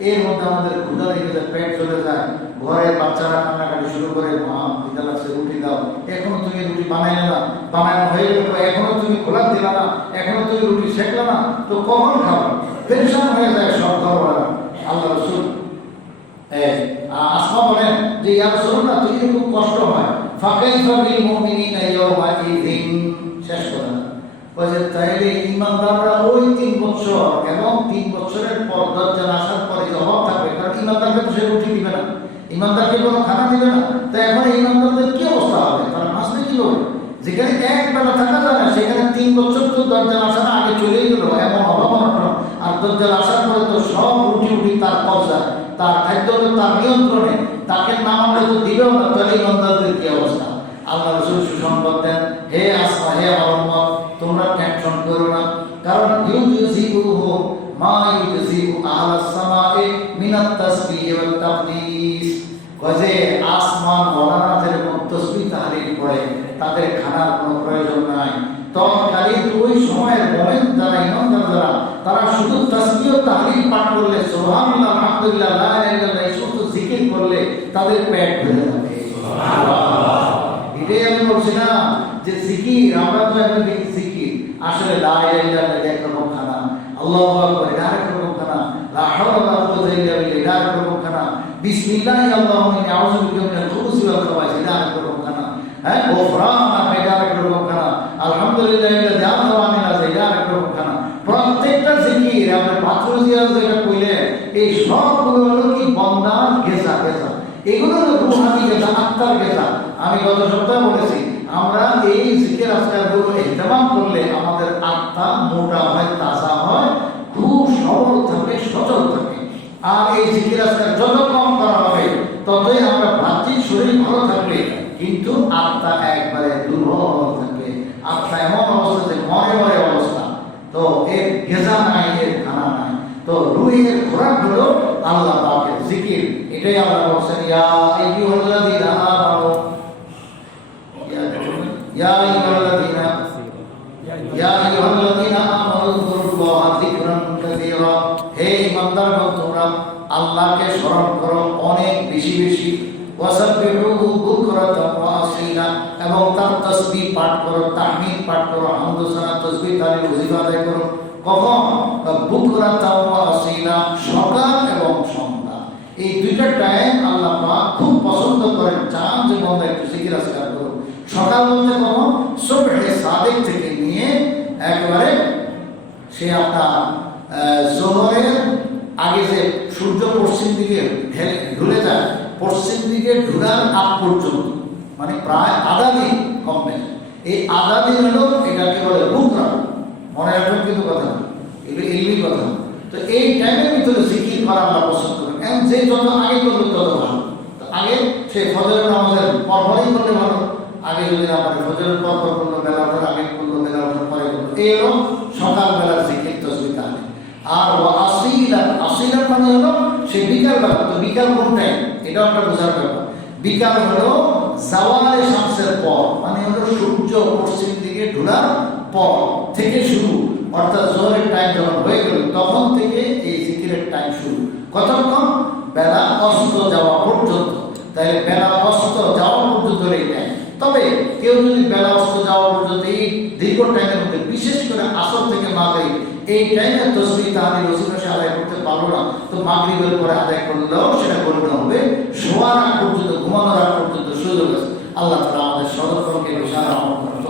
এর মধ্যে আমাদের ক্ষুধা লেগে যায়, পেট চলে যায়, ঘরে বাচ্চারা কান্নাকাটি শুরু করে, মা খিদা লাগছে রুটি দাও, এখনো তুমি রুটি বানাইলে না, বানানো হয়ে গেল এখনো তুমি খোলা দিলা না, এখনো তুমি রুটি সেকলে না, তো কখন খাবো? টেনশন হয়ে যায় সব ঘরওয়ালা। আল্লাহ রাসূল আসমা বলেন যে ইয়া রাসূলুল্লাহ তো খুব কষ্ট হয়, ফাকাইফা বিল মুমিনিনা ইয়াওমা ইযিন। শেষ কথা বলে তাইলে ঈমানদাররা ওই 3 বছর এবং 3 বছরের পর দাজ্জাল আসার পরে জবাব থাকবে, কারণ ঈমানদারকে তো সে রুটি দিবে না, ঈমানদারকে কোনো খানা দিবে না। তো এখন ঈমানদারদের কি অবস্থা হবে? তারা বাঁচবে কি করে? যেখানে এক বেলা থাকা যায় না, সেখানে 3 বছর তো দাজ্জাল আসার আগে চলেই গেল, এমন অভাব অনটন। আর দাজ্জাল আসার পরে তো সব রুটি তার কবজায়, তার খাদ্য তার নিয়ন্ত্রণে, তাকে না মানলে তো দিবেও না। তাহলে ঈমানদারদের কি অবস্থা? আল্লাহ রাসূল সুসংবাদ দেন, হে আসমা, হে আমার উম্মত, তোমরা টেনশন করো না, কারণ ইউজিবুহু মা ইউজিবু আহলাস সামায়ে মিনাত তাসবিহ ওয়াত তাকদীস। কজে আসমান ওয়ালারা যেরকম তাসবিহ তাহলিল করে, তাদের খানার কোনো প্রয়োজন নাই। তৎকালীন ওই সময়ের মুমিন যারা, ঈমানদার যারা, তারা শুধু তাসবিহ ও তাহলিল পাঠ করলে, সুবহানাল্লাহ, আলহামদুলিল্লাহ, লা ইলাহা ইল্লাল্লাহ, এই সমস্ত জিকির করলে তাদের পেট ভরে যাবে। সুবহানাল্লাহ। এটাই আমি বলছিলাম যে জিকির, আমরা তো এখন দেখি জিকির, আসলে লা ইলাহা ইল্লাল্লাহ এক রকম খানা, আল্লাহু আকবার এটা আরেক রকম খানা, লা হাওলা ওয়ালা কুওয়াতা ইল্লা বিল্লাহ এটা আরেক রকম খানা, বিসমিল্লাহি আল্লাহুম্মা ইন্নী আউযু বিকা মিনাল খুবুসি ওয়াল খাবাইস এটা আরেক রকম খানা, হ্যাঁ গোফরান এটা আরেক রকম খানা, আলহামদুলিল্লাহ ইল্লাযী আনআমা আলাইনা এটা আরেক রকম খানা। প্রত্যেকটা জিকির আমরা পাথর দিয়া যেটা কইলে, এই সবগুলো হলো কি বন্দার গেজা গেজা, এগুলো হলো রূহানি গেজা, আত্মার গেজা। আমি গত সপ্তাহে বলেছি, আমরা এই জিকির আজকারগুলো ইহতেমাম করলে আমাদের আত্মা মোটা হয়, তাজা হয়, খুব সবল থাকে, সচল থাকে। আর এই জিকির আজকার যত কম করা হবে, ততই আমরা বাহ্যিক শরীর ভালো থাকবে, কিন্তু আত্মা একবারে দুর্বল থাকবে। আত্মা এমন অবস্থা যে মরে মরে অবস্থা, তো এর গেজা নাই, এর খানা নাই। তো রুহের খোরাক হলো আল্লাহ পাকের জিকির। এটাই আল্লাহ বলছেন, ইয়া আইয়ুহাল্লাযীনা আমানু ইয়া আইয়ুহাল্লাযীনা আমানু যকুরুল্লাহা যিকরান কাসীরা। হে ঈমানদারগণ, তোমরা আল্লাহকে স্মরণ করো অনেক বেশি বেশি। ওয়াসাব্বিহুহু বুকরাতান ওয়া আসীলা, এবং তার তাসবিহ পাঠ করো, তাহমিদ পাঠ করো, হামদ সানা তাসবিহ তাহলিল ওজিফা আদায় করো। কখন? বুকরাতান ওয়া আসীলা, সকাল এবং সন্ধ্যা। এই দুইটা টাইম আল্লাহ পাক খুব পছন্দ করেন, চান যে বান্দা একটু জিকির আজকার করো। সকাল বলতে কখন? সুবহে সাদিক থেকে নিয়ে একেবারে সে আপনার জোহরের আগে যে সূর্য পশ্চিম দিকে ঢুলে যায়, পশ্চিম দিকে ঢুলার আগ পর্যন্ত, মানে প্রায় আধা দিন কম বেশি। এই আধা দিন হলো এটাকে বলে বুকরা, মনে রাখবেন কিন্তু কথা, এগুলো ইলমি কথা। তো এই টাইমের ভিতরে জিকির করা আল্লাহ পছন্দ করেন, এবং যে যত আগে করবে তত ভালো। তো আগে সে ফজরের নামাজের পরপরই করলে ভালো, আগে যদি না পারে ফজরের পর করলো, বেলা ওঠার আগে করলো, বেলা ওঠার পরে করলো, এই হলো সকালবেলার জিকির তাসবিহ তাহলিল। আর আসিলা মানে হলো সে বিকালবেলা। তো বিকাল কোন টাইম, এটাও একটা বোঝার ব্যাপার। বিকাল হলো জাওয়ালে শামসের পর, মানে হলো সূর্য পশ্চিম দিকে ঢোলার পর থেকে শুরু, অর্থাৎ জোহরের টাইম যখন হয়ে গেল তখন থেকে এই জিকিরের টাইম শুরু। কতক্ষণ? বেলা অস্ত যাওয়া পর্যন্ত। তাই বেলা অস্ত যাওয়া পর্যন্ত এই টাইম। তবে কেউ যদি বেলা অস্ত যাওয়া পর্যন্ত এই দীর্ঘ টাইমের মধ্যে বিশেষ করে আসর থেকে মাগরিব এই টাইমে তাসবিহ তাহলিল ওযিফা আদায় করতে পারলো না, তো মাগরিবের পরে আদায় করলেও সেটা গণ্য হবে। শোয়ার আগ পর্যন্ত, ঘুমানোর আগ পর্যন্ত সুযোগ আছে। আল্লাহ তাআলা আমাদের সকলকে বিশাল রহমত করুন।